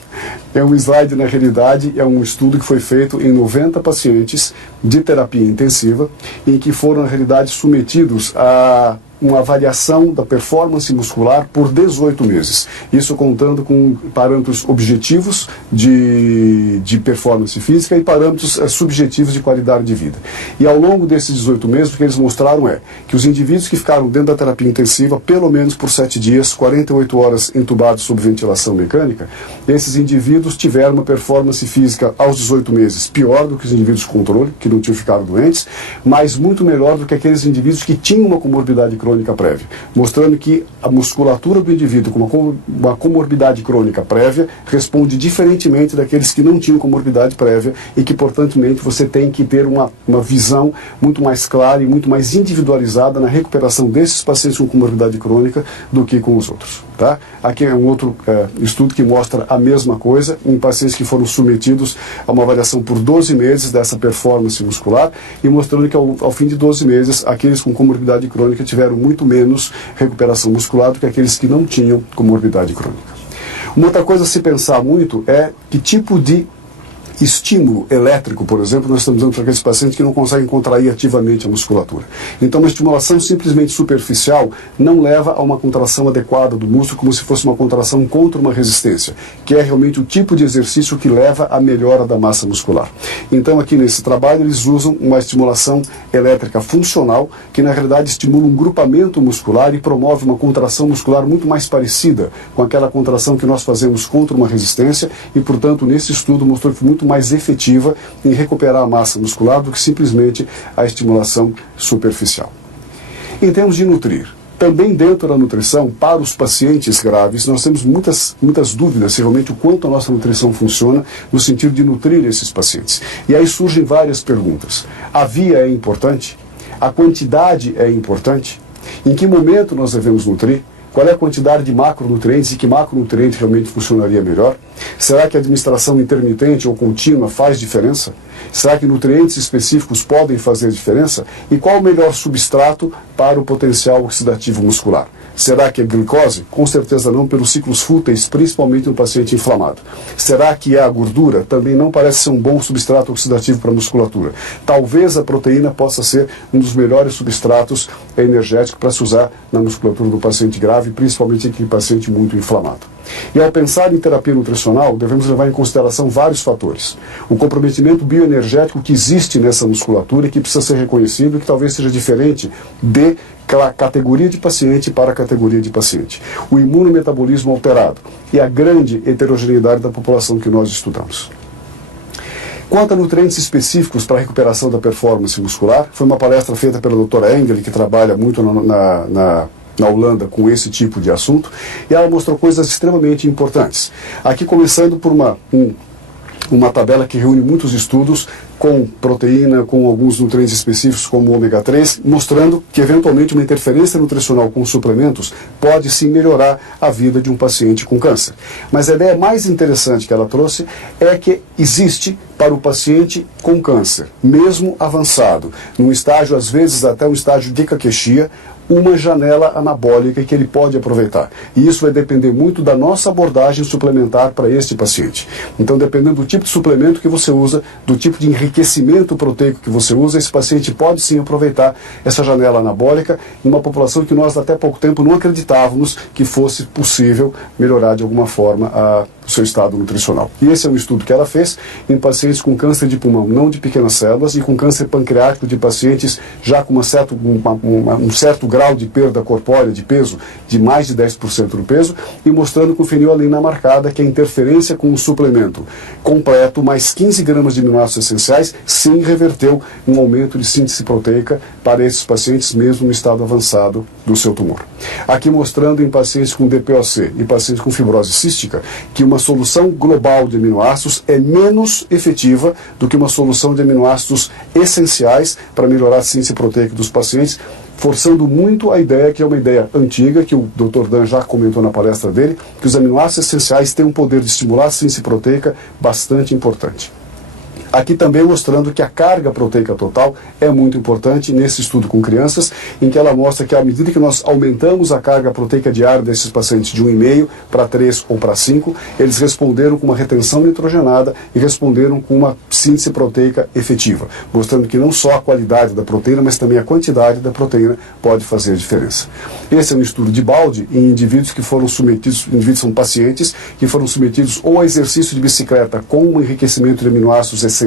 é um slide, na realidade, é um estudo que foi feito em 90 pacientes de terapia intensiva, em que foram, na realidade, submetidos a uma avaliação da performance muscular por 18 meses. Isso contando com parâmetros objetivos de performance física e parâmetros subjetivos de qualidade de vida. E ao longo desses 18 meses, o que eles mostraram é que os indivíduos que ficaram dentro da terapia intensiva, pelo menos por 7 dias, 48 horas entubados sob ventilação mecânica, esses indivíduos tiveram uma performance física aos 18 meses pior do que os indivíduos com controle, que não tinham ficado doentes, mas muito melhor do que aqueles indivíduos que tinham uma comorbidade crônica prévia, mostrando que a musculatura do indivíduo com uma comorbidade crônica prévia responde diferentemente daqueles que não tinham comorbidade prévia e que, portanto, você tem que ter uma visão muito mais clara e muito mais individualizada na recuperação desses pacientes com comorbidade crônica do que com os outros. Tá? Aqui é um outro estudo que mostra a mesma coisa em pacientes que foram submetidos a uma avaliação por 12 meses dessa performance muscular e mostrando que ao fim de 12 meses aqueles com comorbidade crônica tiveram muito menos recuperação muscular do que aqueles que não tinham comorbidade crônica. Uma outra coisa a se pensar muito é que tipo de estímulo elétrico, por exemplo, nós estamos dando para aqueles pacientes que não conseguem contrair ativamente a musculatura. Então, uma estimulação simplesmente superficial não leva a uma contração adequada do músculo, como se fosse uma contração contra uma resistência, que é realmente o tipo de exercício que leva à melhora da massa muscular. Então, aqui nesse trabalho, eles usam uma estimulação elétrica funcional, que na realidade estimula um grupamento muscular e promove uma contração muscular muito mais parecida com aquela contração que nós fazemos contra uma resistência e, portanto, nesse estudo mostrou que foi muito mais efetiva em recuperar a massa muscular do que simplesmente a estimulação superficial. Em termos de nutrir, também dentro da nutrição, para os pacientes graves, nós temos muitas dúvidas se realmente o quanto a nossa nutrição funciona no sentido de nutrir esses pacientes. E aí surgem várias perguntas. A via é importante? A quantidade é importante? Em que momento nós devemos nutrir? Qual é a quantidade de macronutrientes e que macronutriente realmente funcionaria melhor? Será que a administração intermitente ou contínua faz diferença? Será que nutrientes específicos podem fazer diferença? E qual o melhor substrato para o potencial oxidativo muscular? Será que é glicose? Com certeza não, pelos ciclos fúteis, principalmente no paciente inflamado. Será que é a gordura? Também não parece ser um bom substrato oxidativo para a musculatura. Talvez a proteína possa ser um dos melhores substratos energéticos para se usar na musculatura do paciente grave, principalmente aquele paciente muito inflamado. E ao pensar em terapia nutricional, devemos levar em consideração vários fatores. O comprometimento bioenergético que existe nessa musculatura e que precisa ser reconhecido e que talvez seja diferente de categoria de paciente para categoria de paciente. O imunometabolismo alterado e a grande heterogeneidade da população que nós estudamos. Quanto a nutrientes específicos para a recuperação da performance muscular, foi uma palestra feita pela doutora Engel, que trabalha muito na Holanda com esse tipo de assunto, e ela mostrou coisas extremamente importantes. Aqui começando por uma tabela que reúne muitos estudos com proteína, com alguns nutrientes específicos como o ômega 3, mostrando que eventualmente uma interferência nutricional com suplementos pode sim melhorar a vida de um paciente com câncer. Mas a ideia mais interessante que ela trouxe é que existe para o paciente com câncer, mesmo avançado, num estágio, às vezes até um estágio de caquexia, uma janela anabólica que ele pode aproveitar. E isso vai depender muito da nossa abordagem suplementar para este paciente. Então, dependendo do tipo de suplemento que você usa, do tipo de enriquecimento proteico que você usa, esse paciente pode sim aproveitar essa janela anabólica em uma população que nós até pouco tempo não acreditávamos que fosse possível melhorar de alguma forma o seu estado nutricional. E esse é um estudo que ela fez em pacientes com câncer de pulmão, não de pequenas células, e com câncer pancreático de pacientes já com um certo grau de perda corpórea de peso, de mais de 10% do peso, e mostrando com fenilalina marcada que a interferência com um suplemento completo, mais 15 gramas de aminoácidos essenciais, sim reverteu um aumento de síntese proteica para esses pacientes, mesmo no estado avançado do seu tumor. Aqui mostrando em pacientes com DPOC e pacientes com fibrose cística, que uma solução global de aminoácidos é menos efetiva do que uma solução de aminoácidos essenciais para melhorar a síntese proteica dos pacientes, forçando muito a ideia, que é uma ideia antiga, que o Dr. Dan já comentou na palestra dele, que os aminoácidos essenciais têm um poder de estimular a síntese proteica bastante importante. Aqui também mostrando que a carga proteica total é muito importante nesse estudo com crianças, em que ela mostra que à medida que nós aumentamos a carga proteica diária desses pacientes de 1,5 para 3 ou para 5, eles responderam com uma retenção nitrogenada e responderam com uma síntese proteica efetiva, mostrando que não só a qualidade da proteína, mas também a quantidade da proteína pode fazer diferença. Esse é um estudo de balde em indivíduos que foram submetidos, indivíduos são pacientes que foram submetidos ou a exercício de bicicleta com um enriquecimento de aminoácidos essenciais,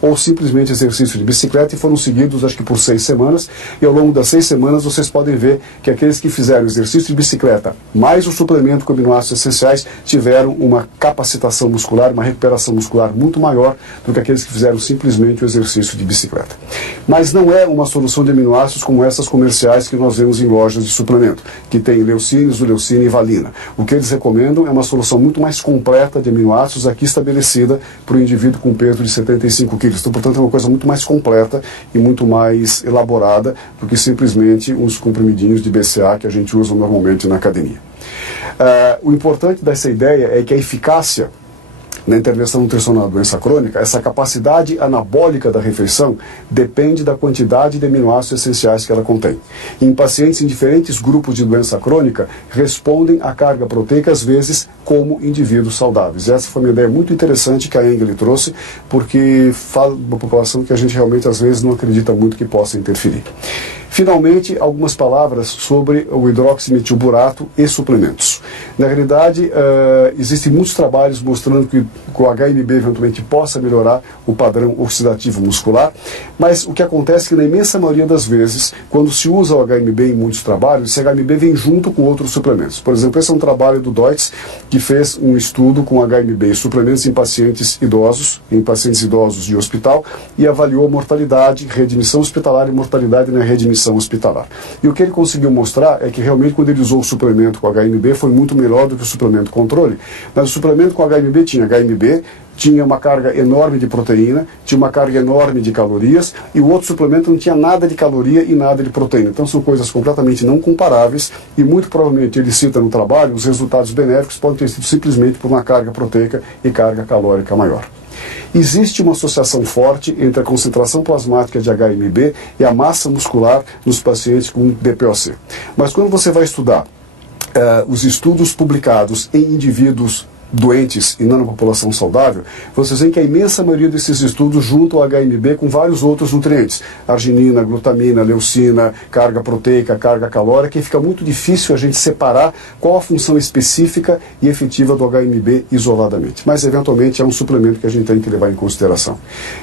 ou simplesmente exercício de bicicleta, e foram seguidos acho que por 6 semanas, e ao longo das 6 semanas vocês podem ver que aqueles que fizeram exercício de bicicleta mais o suplemento com aminoácidos essenciais tiveram uma capacitação muscular, uma recuperação muscular muito maior do que aqueles que fizeram simplesmente o exercício de bicicleta. Mas não é uma solução de aminoácidos como essas comerciais que nós vemos em lojas de suplemento, que tem leucina, isoleucina e valina. O que eles recomendam é uma solução muito mais completa de aminoácidos, aqui estabelecida para o indivíduo com peso de 75 quilos. Então, portanto, é uma coisa muito mais completa e muito mais elaborada do que simplesmente uns comprimidinhos de BCA que a gente usa normalmente na academia. O importante dessa ideia é que a eficácia na intervenção nutricional da doença crônica, essa capacidade anabólica da refeição depende da quantidade de aminoácidos essenciais que ela contém. Em pacientes em diferentes grupos de doença crônica, respondem à carga proteica, às vezes, como indivíduos saudáveis. Essa foi uma ideia muito interessante que a Engel trouxe, porque fala de uma população que a gente realmente, às vezes, não acredita muito que possa interferir. Finalmente, algumas palavras sobre o hidroximetilburato e suplementos. Na realidade, existem muitos trabalhos mostrando que o HMB eventualmente possa melhorar o padrão oxidativo muscular, mas o que acontece é que na imensa maioria das vezes, quando se usa o HMB em muitos trabalhos, esse HMB vem junto com outros suplementos. Por exemplo, esse é um trabalho do Deutz, que fez um estudo com HMB e suplementos em pacientes idosos de hospital, e avaliou mortalidade, readmissão hospitalar e mortalidade na readmissão hospitalar. E o que ele conseguiu mostrar é que realmente quando ele usou o suplemento com HMB foi muito melhor do que o suplemento controle, mas o suplemento com HMB tinha HMB, tinha uma carga enorme de proteína, tinha uma carga enorme de calorias, e o outro suplemento não tinha nada de caloria e nada de proteína. Então são coisas completamente não comparáveis, e muito provavelmente ele cita no trabalho, os resultados benéficos podem ter sido simplesmente por uma carga proteica e carga calórica maior. Existe uma associação forte entre a concentração plasmática de HMB e a massa muscular nos pacientes com DPOC. Mas quando você vai estudar os estudos publicados em indivíduos doentes e não na população saudável, vocês veem que a imensa maioria desses estudos juntam o HMB com vários outros nutrientes, arginina, glutamina, leucina, carga proteica, carga calórica, e fica muito difícil a gente separar qual a função específica e efetiva do HMB isoladamente. Mas, eventualmente, é um suplemento que a gente tem que levar em consideração.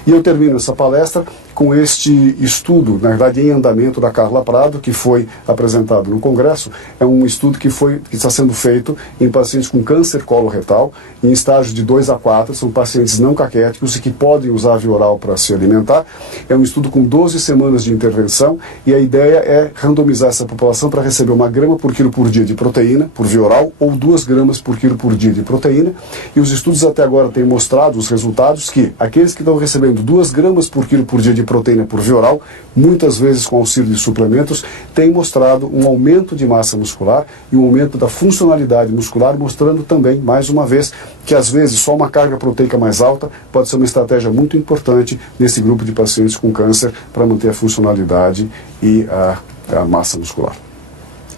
E eu termino essa palestra com este estudo, na verdade, em andamento da Carla Prado, que foi apresentado no Congresso. É um estudo que está sendo feito em pacientes com câncer coloretal, em estágio de 2 a 4, são pacientes não caquéticos e que podem usar a via oral para se alimentar. É um estudo com 12 semanas de intervenção, e a ideia é randomizar essa população para receber 1 grama por quilo por dia de proteína, por via oral, ou 2 gramas por quilo por dia de proteína. E os estudos até agora têm mostrado os resultados que aqueles que estão recebendo 2 gramas por quilo por dia de proteína por via oral, muitas vezes com auxílio de suplementos, têm mostrado um aumento de massa muscular e um aumento da funcionalidade muscular, mostrando também, mais uma vez, que às vezes só uma carga proteica mais alta pode ser uma estratégia muito importante nesse grupo de pacientes com câncer para manter a funcionalidade e a massa muscular.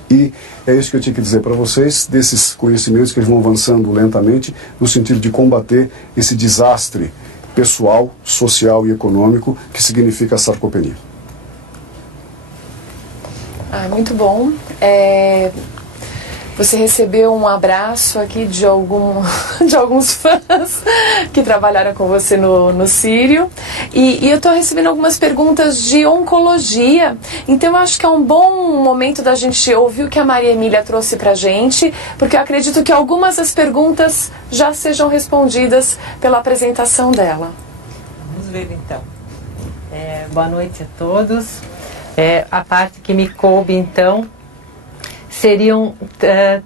E é isso que eu tinha que dizer para vocês, desses conhecimentos que eles vão avançando lentamente no sentido de combater esse desastre pessoal, social e econômico que significa a sarcopenia. Muito bom. Você recebeu um abraço aqui de alguns fãs que trabalharam com você no Sírio. E eu estou recebendo algumas perguntas de oncologia. Então eu acho que é um bom momento da gente ouvir o que a Maria Emília trouxe para a gente, porque eu acredito que algumas das perguntas já sejam respondidas pela apresentação dela. Vamos ver então. Boa noite a todos. A parte que me coube então seriam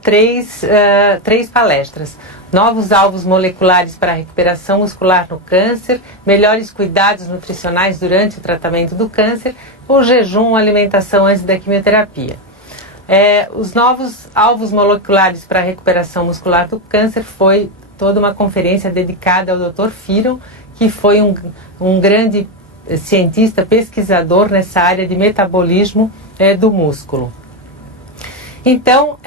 três palestras. Novos alvos moleculares para a recuperação muscular no câncer, melhores cuidados nutricionais durante o tratamento do câncer, o jejum, alimentação antes da quimioterapia. Os novos alvos moleculares para a recuperação muscular do câncer foi toda uma conferência dedicada ao Dr. Firon, que foi um grande cientista, pesquisador nessa área de metabolismo do músculo. Então,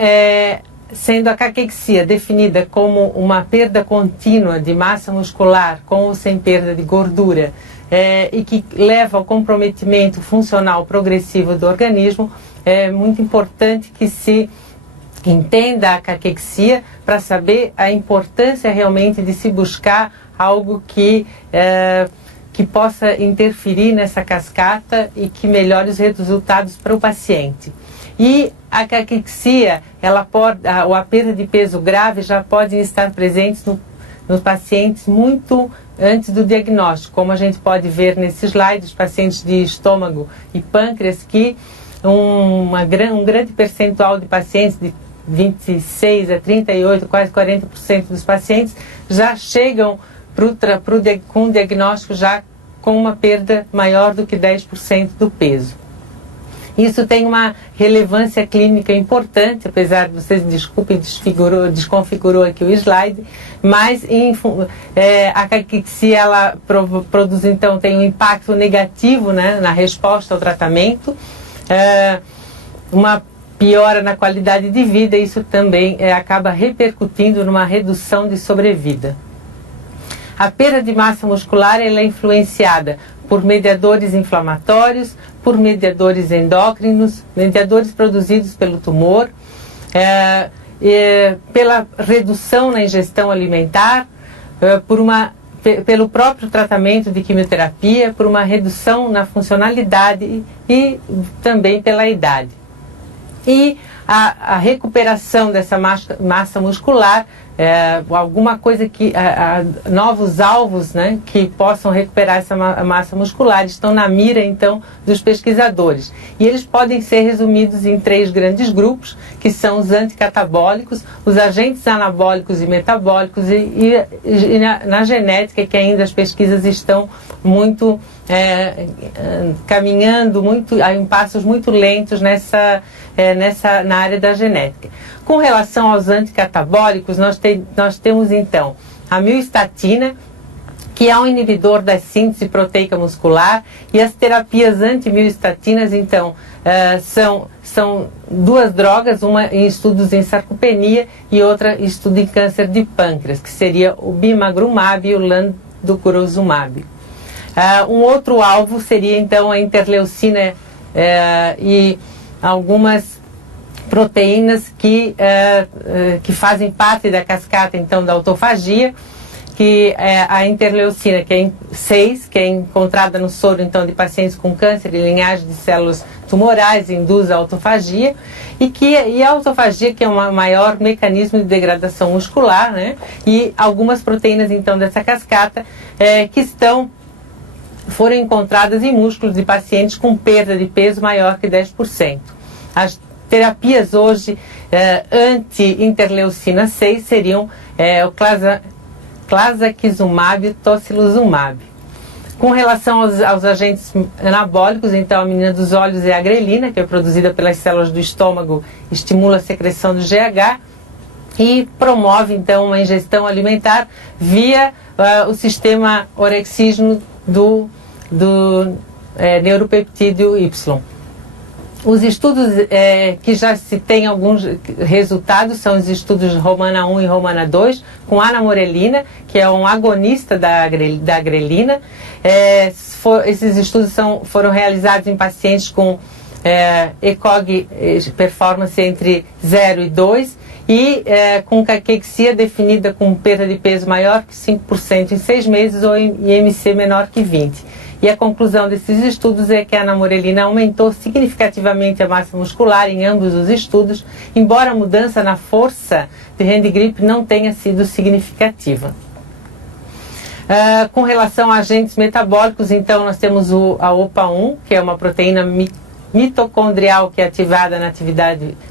sendo a caquexia definida como uma perda contínua de massa muscular com ou sem perda de gordura e que leva ao comprometimento funcional progressivo do organismo, é muito importante que se entenda a caquexia para saber a importância realmente de se buscar algo que possa interferir nessa cascata e que melhore os resultados para o paciente. E a caquexia, ou a perda de peso grave já podem estar presentes nos pacientes muito antes do diagnóstico, como a gente pode ver nesse slide, os pacientes de estômago e pâncreas, que um grande percentual de pacientes, de 26 a 38, quase 40% dos pacientes, já chegam com o diagnóstico já com uma perda maior do que 10% do peso. Isso tem uma relevância clínica importante, apesar de vocês, desculpem, desconfigurou aqui o slide, mas a caquexia ela produz, então, tem um impacto negativo, né, na resposta ao tratamento, uma piora na qualidade de vida, e isso também acaba repercutindo numa redução de sobrevida. A perda de massa muscular ela é influenciada por mediadores inflamatórios, por mediadores endócrinos, mediadores produzidos pelo tumor, pela redução na ingestão alimentar, pelo próprio tratamento de quimioterapia, por uma redução na funcionalidade e também pela idade. E a recuperação dessa massa muscular alguma coisa que novos alvos, né, que possam recuperar essa massa muscular estão na mira então dos pesquisadores, e eles podem ser resumidos em 3 grandes grupos, que são os anticatabólicos, os agentes anabólicos e metabólicos, e na genética, que ainda as pesquisas estão muito caminhando em passos muito lentos na área da genética. Com relação aos anticatabólicos, nós temos então a miostatina, que é um inibidor da síntese proteica muscular, e as terapias antimioestatinas, então, são 2 drogas, uma em estudos em sarcopenia e outra em estudo em câncer de pâncreas, que seria o bimagrumab e o landucrozumab. Um outro alvo seria então a interleucina e algumas proteínas que fazem parte da cascata então da autofagia, que é a interleucina, que é 6, que é encontrada no soro então de pacientes com câncer e linhagem de células tumorais, induz a autofagia, e a autofagia, que é um maior mecanismo de degradação muscular, né? E algumas proteínas então dessa cascata que foram encontradas em músculos de pacientes com perda de peso maior que 10%. As terapias hoje anti-interleucina 6 seriam o clazakizumab e tocilizumab. Com relação aos agentes anabólicos, então a menina dos olhos é a grelina, que é produzida pelas células do estômago, estimula a secreção do GH e promove então uma ingestão alimentar via o sistema orexígeno do neuropeptídeo Y. Os estudos que já se tem alguns resultados são os estudos Romana 1 e Romana 2, com anamorelina, que é um agonista da grelina. Esses estudos foram realizados em pacientes com ECOG performance entre 0 e 2 e com caquexia definida com perda de peso maior que 5% em 6 meses ou IMC menor que 20%. E a conclusão desses estudos é que a anamorelina aumentou significativamente a massa muscular em ambos os estudos, embora a mudança na força de hand grip não tenha sido significativa. Com relação a agentes metabólicos, então nós temos a OPA1, que é uma proteína mitocondrial que é ativada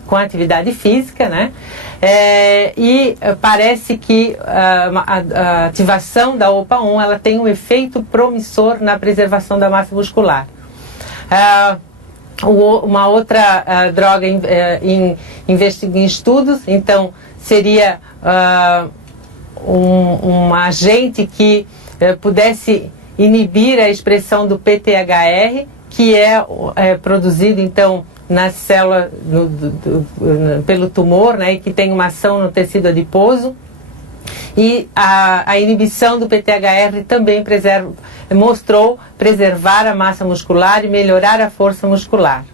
com a atividade física, né? E parece que a ativação da OPA1 ela tem um efeito promissor na preservação da massa muscular. Uma outra droga em estudos, então, seria um agente que pudesse inibir a expressão do PTHR, que é produzido então na célula pelo tumor, né, e que tem uma ação no tecido adiposo. E a inibição do PTHR também mostrou preservar a massa muscular e melhorar a força muscular.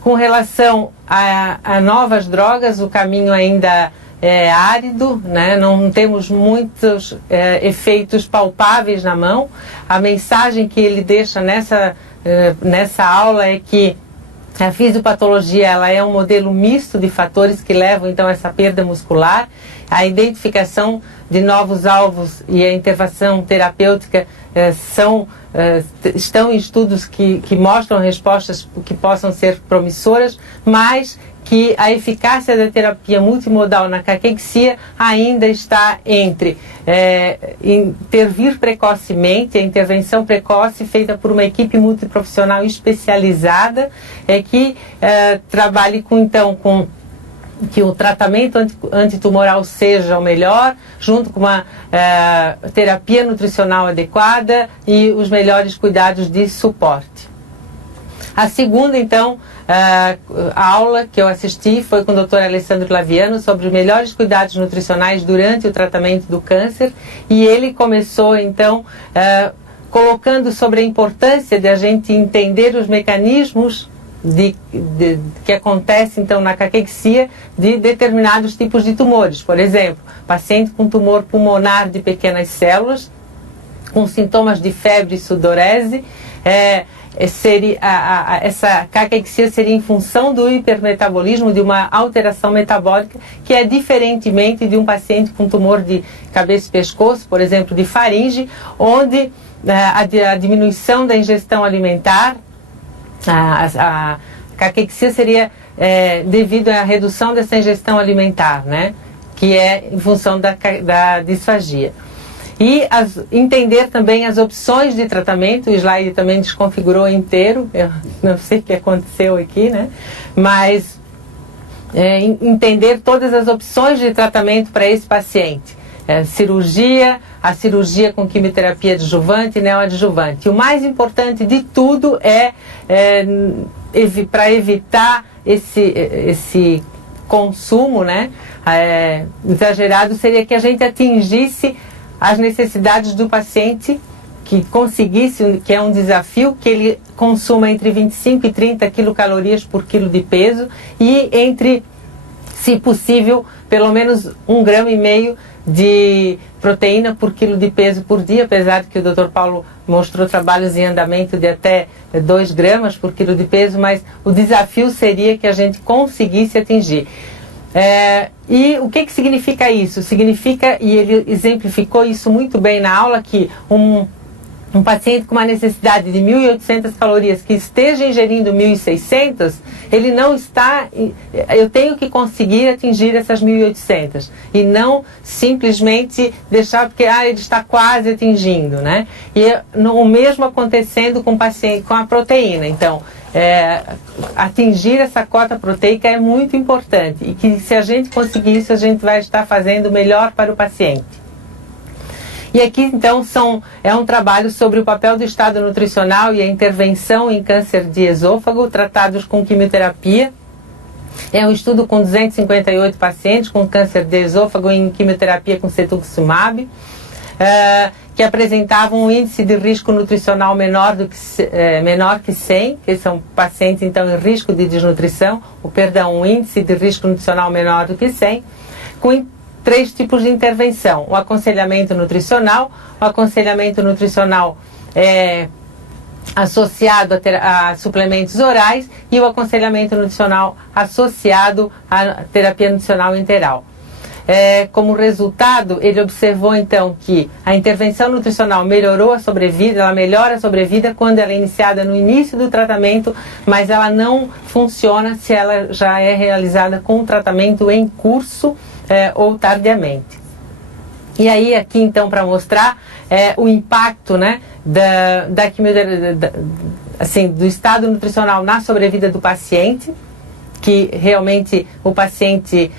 Com relação a novas drogas, o caminho ainda é árido, né? Não temos muitos efeitos palpáveis na mão. A mensagem que ele deixa nessa aula é que a fisiopatologia ela é um modelo misto de fatores que levam então a essa perda muscular. A identificação de novos alvos e a intervenção terapêutica estão em estudos que mostram respostas que possam ser promissoras, mas que a eficácia da terapia multimodal na caquexia ainda está entre intervir precocemente, a intervenção precoce feita por uma equipe multiprofissional especializada, que trabalhe com que o tratamento antitumoral seja o melhor, junto com uma terapia nutricional adequada e os melhores cuidados de suporte. A segunda, então, a aula que eu assisti foi com o Dr. Alessandro Laviano sobre os melhores cuidados nutricionais durante o tratamento do câncer, e ele começou, então, colocando sobre a importância de a gente entender os mecanismos que acontece então na caquexia de determinados tipos de tumores. Por exemplo, paciente com tumor pulmonar de pequenas células, com sintomas de febre e sudorese, essa caquexia seria em função do hipermetabolismo, de uma alteração metabólica, que é diferentemente de um paciente com tumor de cabeça e pescoço, por exemplo, de faringe, onde a diminuição da ingestão alimentar, a caquexia seria devido à redução dessa ingestão alimentar, né? Que é em função da disfagia. E entender também as opções de tratamento. O slide também desconfigurou inteiro, eu não sei o que aconteceu aqui, né? Mas entender todas as opções de tratamento para esse paciente. A cirurgia com quimioterapia adjuvante e neoadjuvante. O mais importante de tudo para evitar esse consumo, né, exagerado, seria que a gente atingisse as necessidades do paciente, que conseguisse, que é um desafio, que ele consuma entre 25 e 30 quilocalorias por quilo de peso e entre, se possível, pelo menos 1,5 grama de proteína por quilo de peso por dia, apesar de que o Dr. Paulo mostrou trabalhos em andamento de até 2 gramas por quilo de peso, mas o desafio seria que a gente conseguisse atingir. E o que significa isso? Significa, e ele exemplificou isso muito bem na aula, que um paciente com uma necessidade de 1.800 calorias que esteja ingerindo 1.600, ele não está... Eu tenho que conseguir atingir essas 1.800 e não simplesmente deixar porque ele está quase atingindo, né? E o mesmo acontecendo com o paciente com a proteína. Então, atingir essa cota proteica é muito importante e que se a gente conseguir isso, a gente vai estar fazendo o melhor para o paciente. E aqui, então, é um trabalho sobre o papel do estado nutricional e a intervenção em câncer de esôfago, tratados com quimioterapia. É um estudo com 258 pacientes com câncer de esôfago em quimioterapia com cetuximab, que apresentavam um índice de risco nutricional menor que 100, que são pacientes, então, em risco de desnutrição, um índice de risco nutricional menor do que 100, com 3 tipos de intervenção: o aconselhamento nutricional associado a suplementos orais e o aconselhamento nutricional associado à terapia nutricional interal. Como resultado, ele observou então que a intervenção nutricional melhorou a sobrevida, ela melhora a sobrevida quando ela é iniciada no início do tratamento, mas ela não funciona se ela já é realizada com o tratamento em curso ou tardiamente. E aí aqui então para mostrar o impacto, né, do estado nutricional na sobrevida do paciente, que realmente o paciente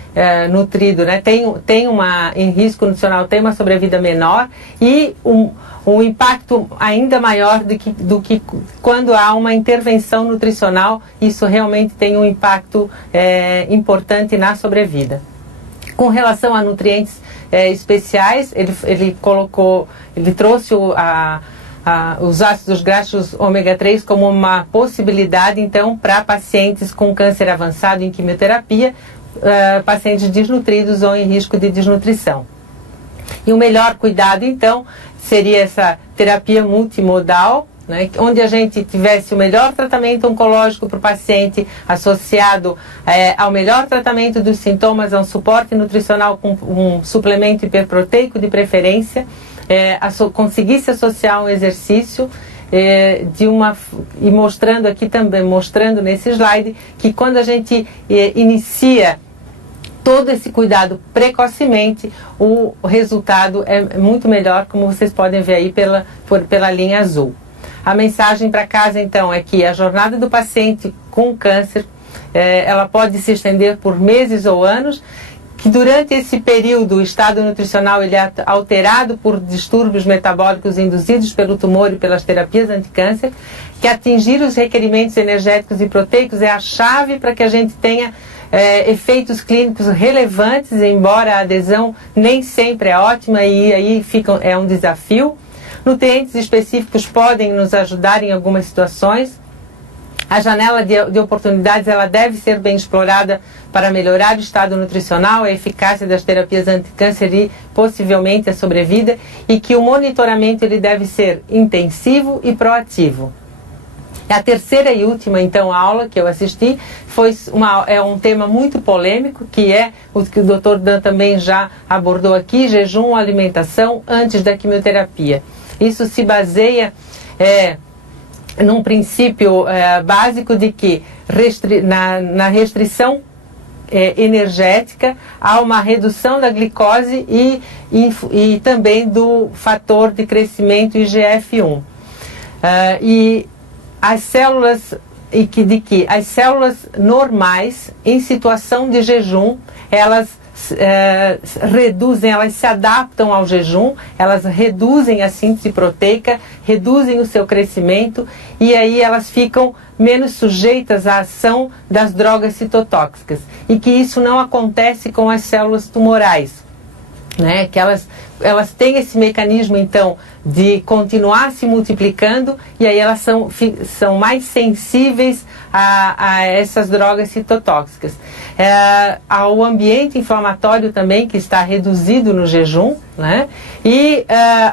nutrido, né, em risco nutricional tem uma sobrevida menor, e um impacto ainda maior do que quando há uma intervenção nutricional. Isso realmente tem um impacto importante na sobrevida. Com relação a nutrientes especiais, ele trouxe os ácidos graxos ômega 3 como uma possibilidade, então, para pacientes com câncer avançado em quimioterapia, pacientes desnutridos ou em risco de desnutrição. E o melhor cuidado, então, seria essa terapia multimodal, né, onde a gente tivesse o melhor tratamento oncológico para o paciente, associado ao melhor tratamento dos sintomas, a um suporte nutricional com um suplemento hiperproteico de preferência, conseguisse associar um exercício, e mostrando aqui também, mostrando nesse slide, que quando a gente inicia todo esse cuidado precocemente, o resultado é muito melhor, como vocês podem ver aí pela linha azul. A mensagem para casa, então, é que a jornada do paciente com câncer, ela pode se estender por meses ou anos, que durante esse período o estado nutricional ele é alterado por distúrbios metabólicos induzidos pelo tumor e pelas terapias anticâncer, que atingir os requerimentos energéticos e proteicos é a chave para que a gente tenha efeitos clínicos relevantes, embora a adesão nem sempre é ótima, e aí é um desafio. Nutrientes específicos podem nos ajudar em algumas situações. A janela de oportunidades ela deve ser bem explorada para melhorar o estado nutricional, a eficácia das terapias anticâncer e possivelmente a sobrevida, e que o monitoramento ele deve ser intensivo e proativo. A terceira e última, então, aula que eu assisti é um tema muito polêmico, que é o que o Dr. Dan também já abordou aqui, jejum, alimentação antes da quimioterapia. Isso se baseia num princípio básico de que na restrição energética há uma redução da glicose e também do fator de crescimento IGF-1. E as células as células normais em situação de jejum, elas reduzem, elas se adaptam ao jejum, elas reduzem a síntese proteica, reduzem o seu crescimento e aí elas ficam menos sujeitas à ação das drogas citotóxicas, e que isso não acontece com as células tumorais, né? Que elas têm esse mecanismo, então, de continuar se multiplicando, e aí elas são mais sensíveis a essas drogas citotóxicas. Ao ambiente inflamatório também, que está reduzido no jejum, né? E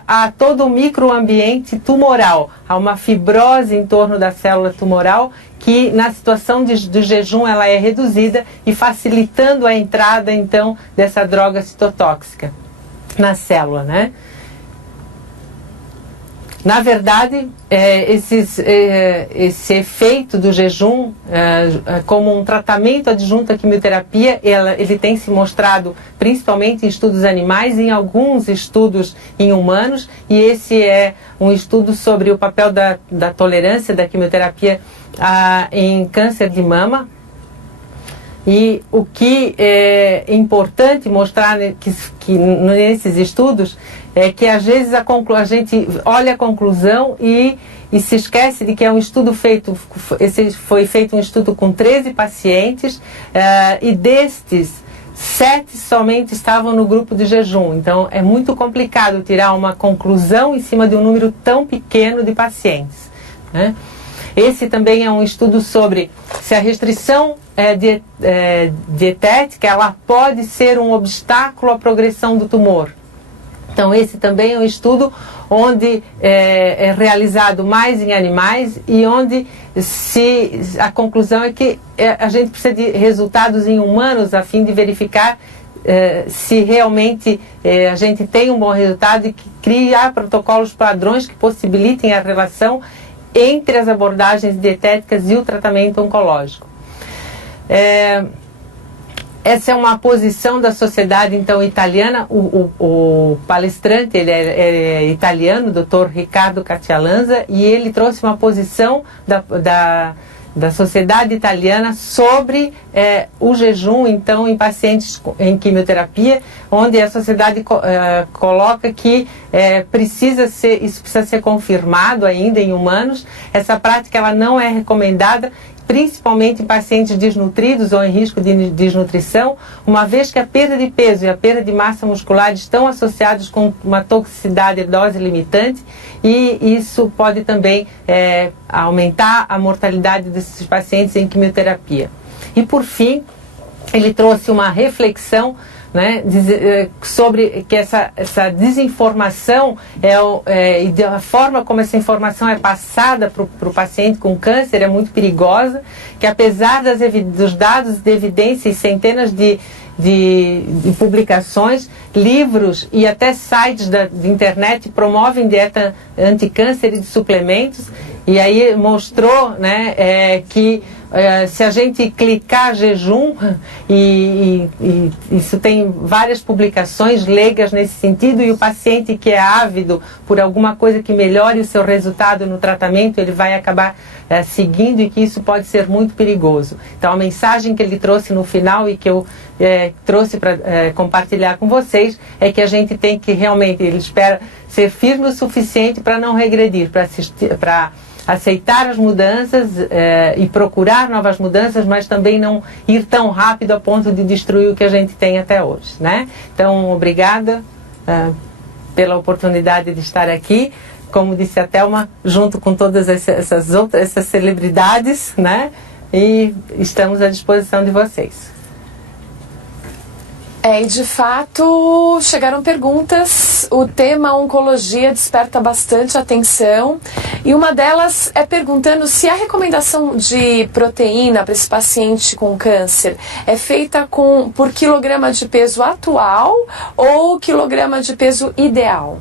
a todo o microambiente tumoral. Há uma fibrose em torno da célula tumoral que, na situação do jejum, ela é reduzida e facilitando a entrada, então, dessa droga citotóxica na célula, né? Na verdade, esse efeito do jejum, como um tratamento adjunto à quimioterapia, ele tem se mostrado principalmente em estudos animais e em alguns estudos em humanos, e esse é um estudo sobre o papel da tolerância da quimioterapia em câncer de mama. E o que é importante mostrar que nesses estudos é que às vezes a gente olha a conclusão e se esquece de que é um estudo foi feito um estudo com 13 pacientes e destes 7 somente estavam no grupo de jejum. Então é muito complicado tirar uma conclusão em cima de um número tão pequeno de pacientes, né? Esse também é um estudo sobre se a restrição dietética ela pode ser um obstáculo à progressão do tumor. Então esse também é um estudo onde é realizado mais em animais e onde a conclusão é que a gente precisa de resultados em humanos a fim de verificar se realmente a gente tem um bom resultado e criar protocolos padrões que possibilitem a relação entre as abordagens dietéticas e o tratamento oncológico. Essa é uma posição da sociedade, então, italiana. O palestrante, ele é italiano, o Dr. Riccardo Caccialanza, e ele trouxe uma posição da sociedade italiana sobre o jejum, então, em pacientes em quimioterapia, onde a sociedade coloca que isso precisa ser confirmado ainda em humanos. Essa prática ela não é recomendada, principalmente em pacientes desnutridos ou em risco de desnutrição, uma vez que a perda de peso e a perda de massa muscular estão associados com uma toxicidade e dose limitante, e isso pode também aumentar a mortalidade desses pacientes em quimioterapia. E por fim, ele trouxe uma reflexão, né, sobre que essa desinformação e a forma como essa informação é passada para o paciente com câncer é muito perigosa, que apesar dos dados de evidência e centenas de publicações, livros e até sites da internet promovem dieta anticâncer e de suplementos, e aí mostrou, né, que se a gente clicar jejum, e isso tem várias publicações leigas nesse sentido, e o paciente que é ávido por alguma coisa que melhore o seu resultado no tratamento, ele vai acabar seguindo, e que isso pode ser muito perigoso. Então a mensagem que ele trouxe no final e que eu trouxe para compartilhar com vocês é que a gente tem que realmente, ele espera ser firme o suficiente para não regredir, para aceitar as mudanças e procurar novas mudanças, mas também não ir tão rápido a ponto de destruir o que a gente tem até hoje, né? Então, obrigada pela oportunidade de estar aqui, como disse a Thelma, junto com todas essas celebridades, né? E estamos à disposição de vocês. E de fato chegaram perguntas, o tema oncologia desperta bastante atenção e uma delas é perguntando se a recomendação de proteína para esse paciente com câncer é feita por quilograma de peso atual ou quilograma de peso ideal.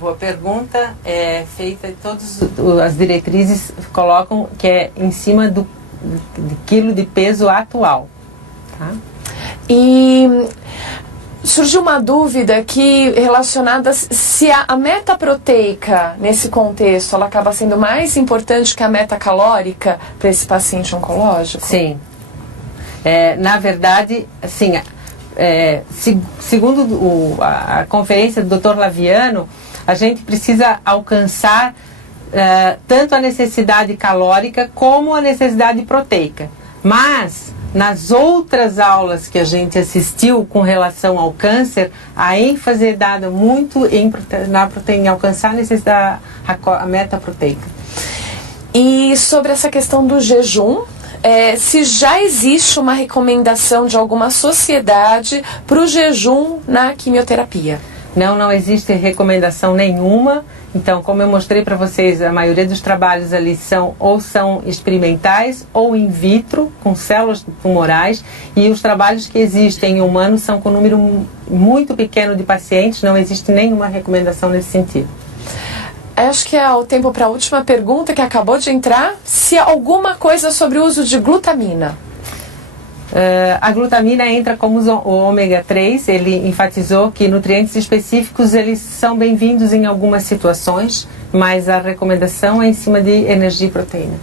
Boa pergunta, é feita, todas as diretrizes colocam que é em cima do quilo de peso atual, tá? E surgiu uma dúvida aqui relacionada se a meta proteica, nesse contexto, ela acaba sendo mais importante que a meta calórica para esse paciente oncológico? Sim. Na verdade, assim, segundo a conferência do Dr. Laviano, a gente precisa alcançar tanto a necessidade calórica como a necessidade proteica. Mas nas outras aulas que a gente assistiu com relação ao câncer, a ênfase é dada muito na proteína, em alcançar a necessidade, a meta proteica. E sobre essa questão do jejum, se já existe uma recomendação de alguma sociedade para o jejum na quimioterapia? Não existe recomendação nenhuma. Então, como eu mostrei para vocês, a maioria dos trabalhos ali são experimentais ou in vitro, com células tumorais, e os trabalhos que existem em humanos são com um número muito pequeno de pacientes, não existe nenhuma recomendação nesse sentido. Acho que é o tempo para a última pergunta que acabou de entrar. Se alguma coisa sobre o uso de glutamina? A glutamina entra como o ômega 3, ele enfatizou que nutrientes específicos eles são bem-vindos em algumas situações, mas a recomendação é em cima de energia e proteína.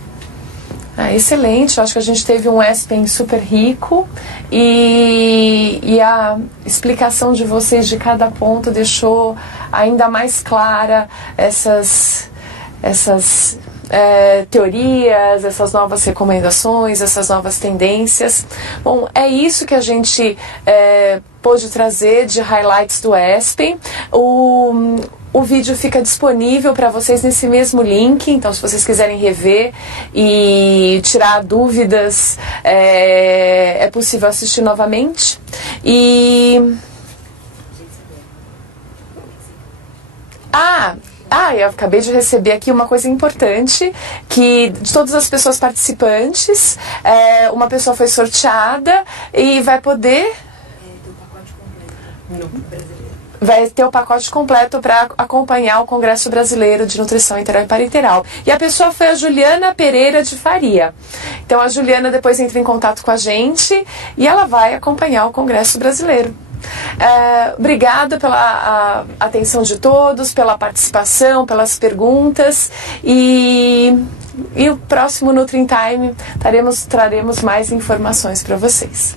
Excelente, eu acho que a gente teve um ESPEN super rico e a explicação de vocês de cada ponto deixou ainda mais clara essas teorias, essas novas recomendações, essas novas tendências. Bom, é isso que a gente pôde trazer de highlights do ESPEN. O vídeo fica disponível para vocês nesse mesmo link, então se vocês quiserem rever e tirar dúvidas, é possível assistir novamente. Eu acabei de receber aqui uma coisa importante, que de todas as pessoas participantes, uma pessoa foi sorteada e vai poder... Vai ter o pacote completo para acompanhar o Congresso Brasileiro de Nutrição Enteral e Parenteral. E a pessoa foi a Juliana Pereira de Faria. Então a Juliana depois entra em contato com a gente e ela vai acompanhar o Congresso Brasileiro. Obrigada pela atenção de todos, pela participação, pelas perguntas e o próximo Nutri Time traremos mais informações para vocês.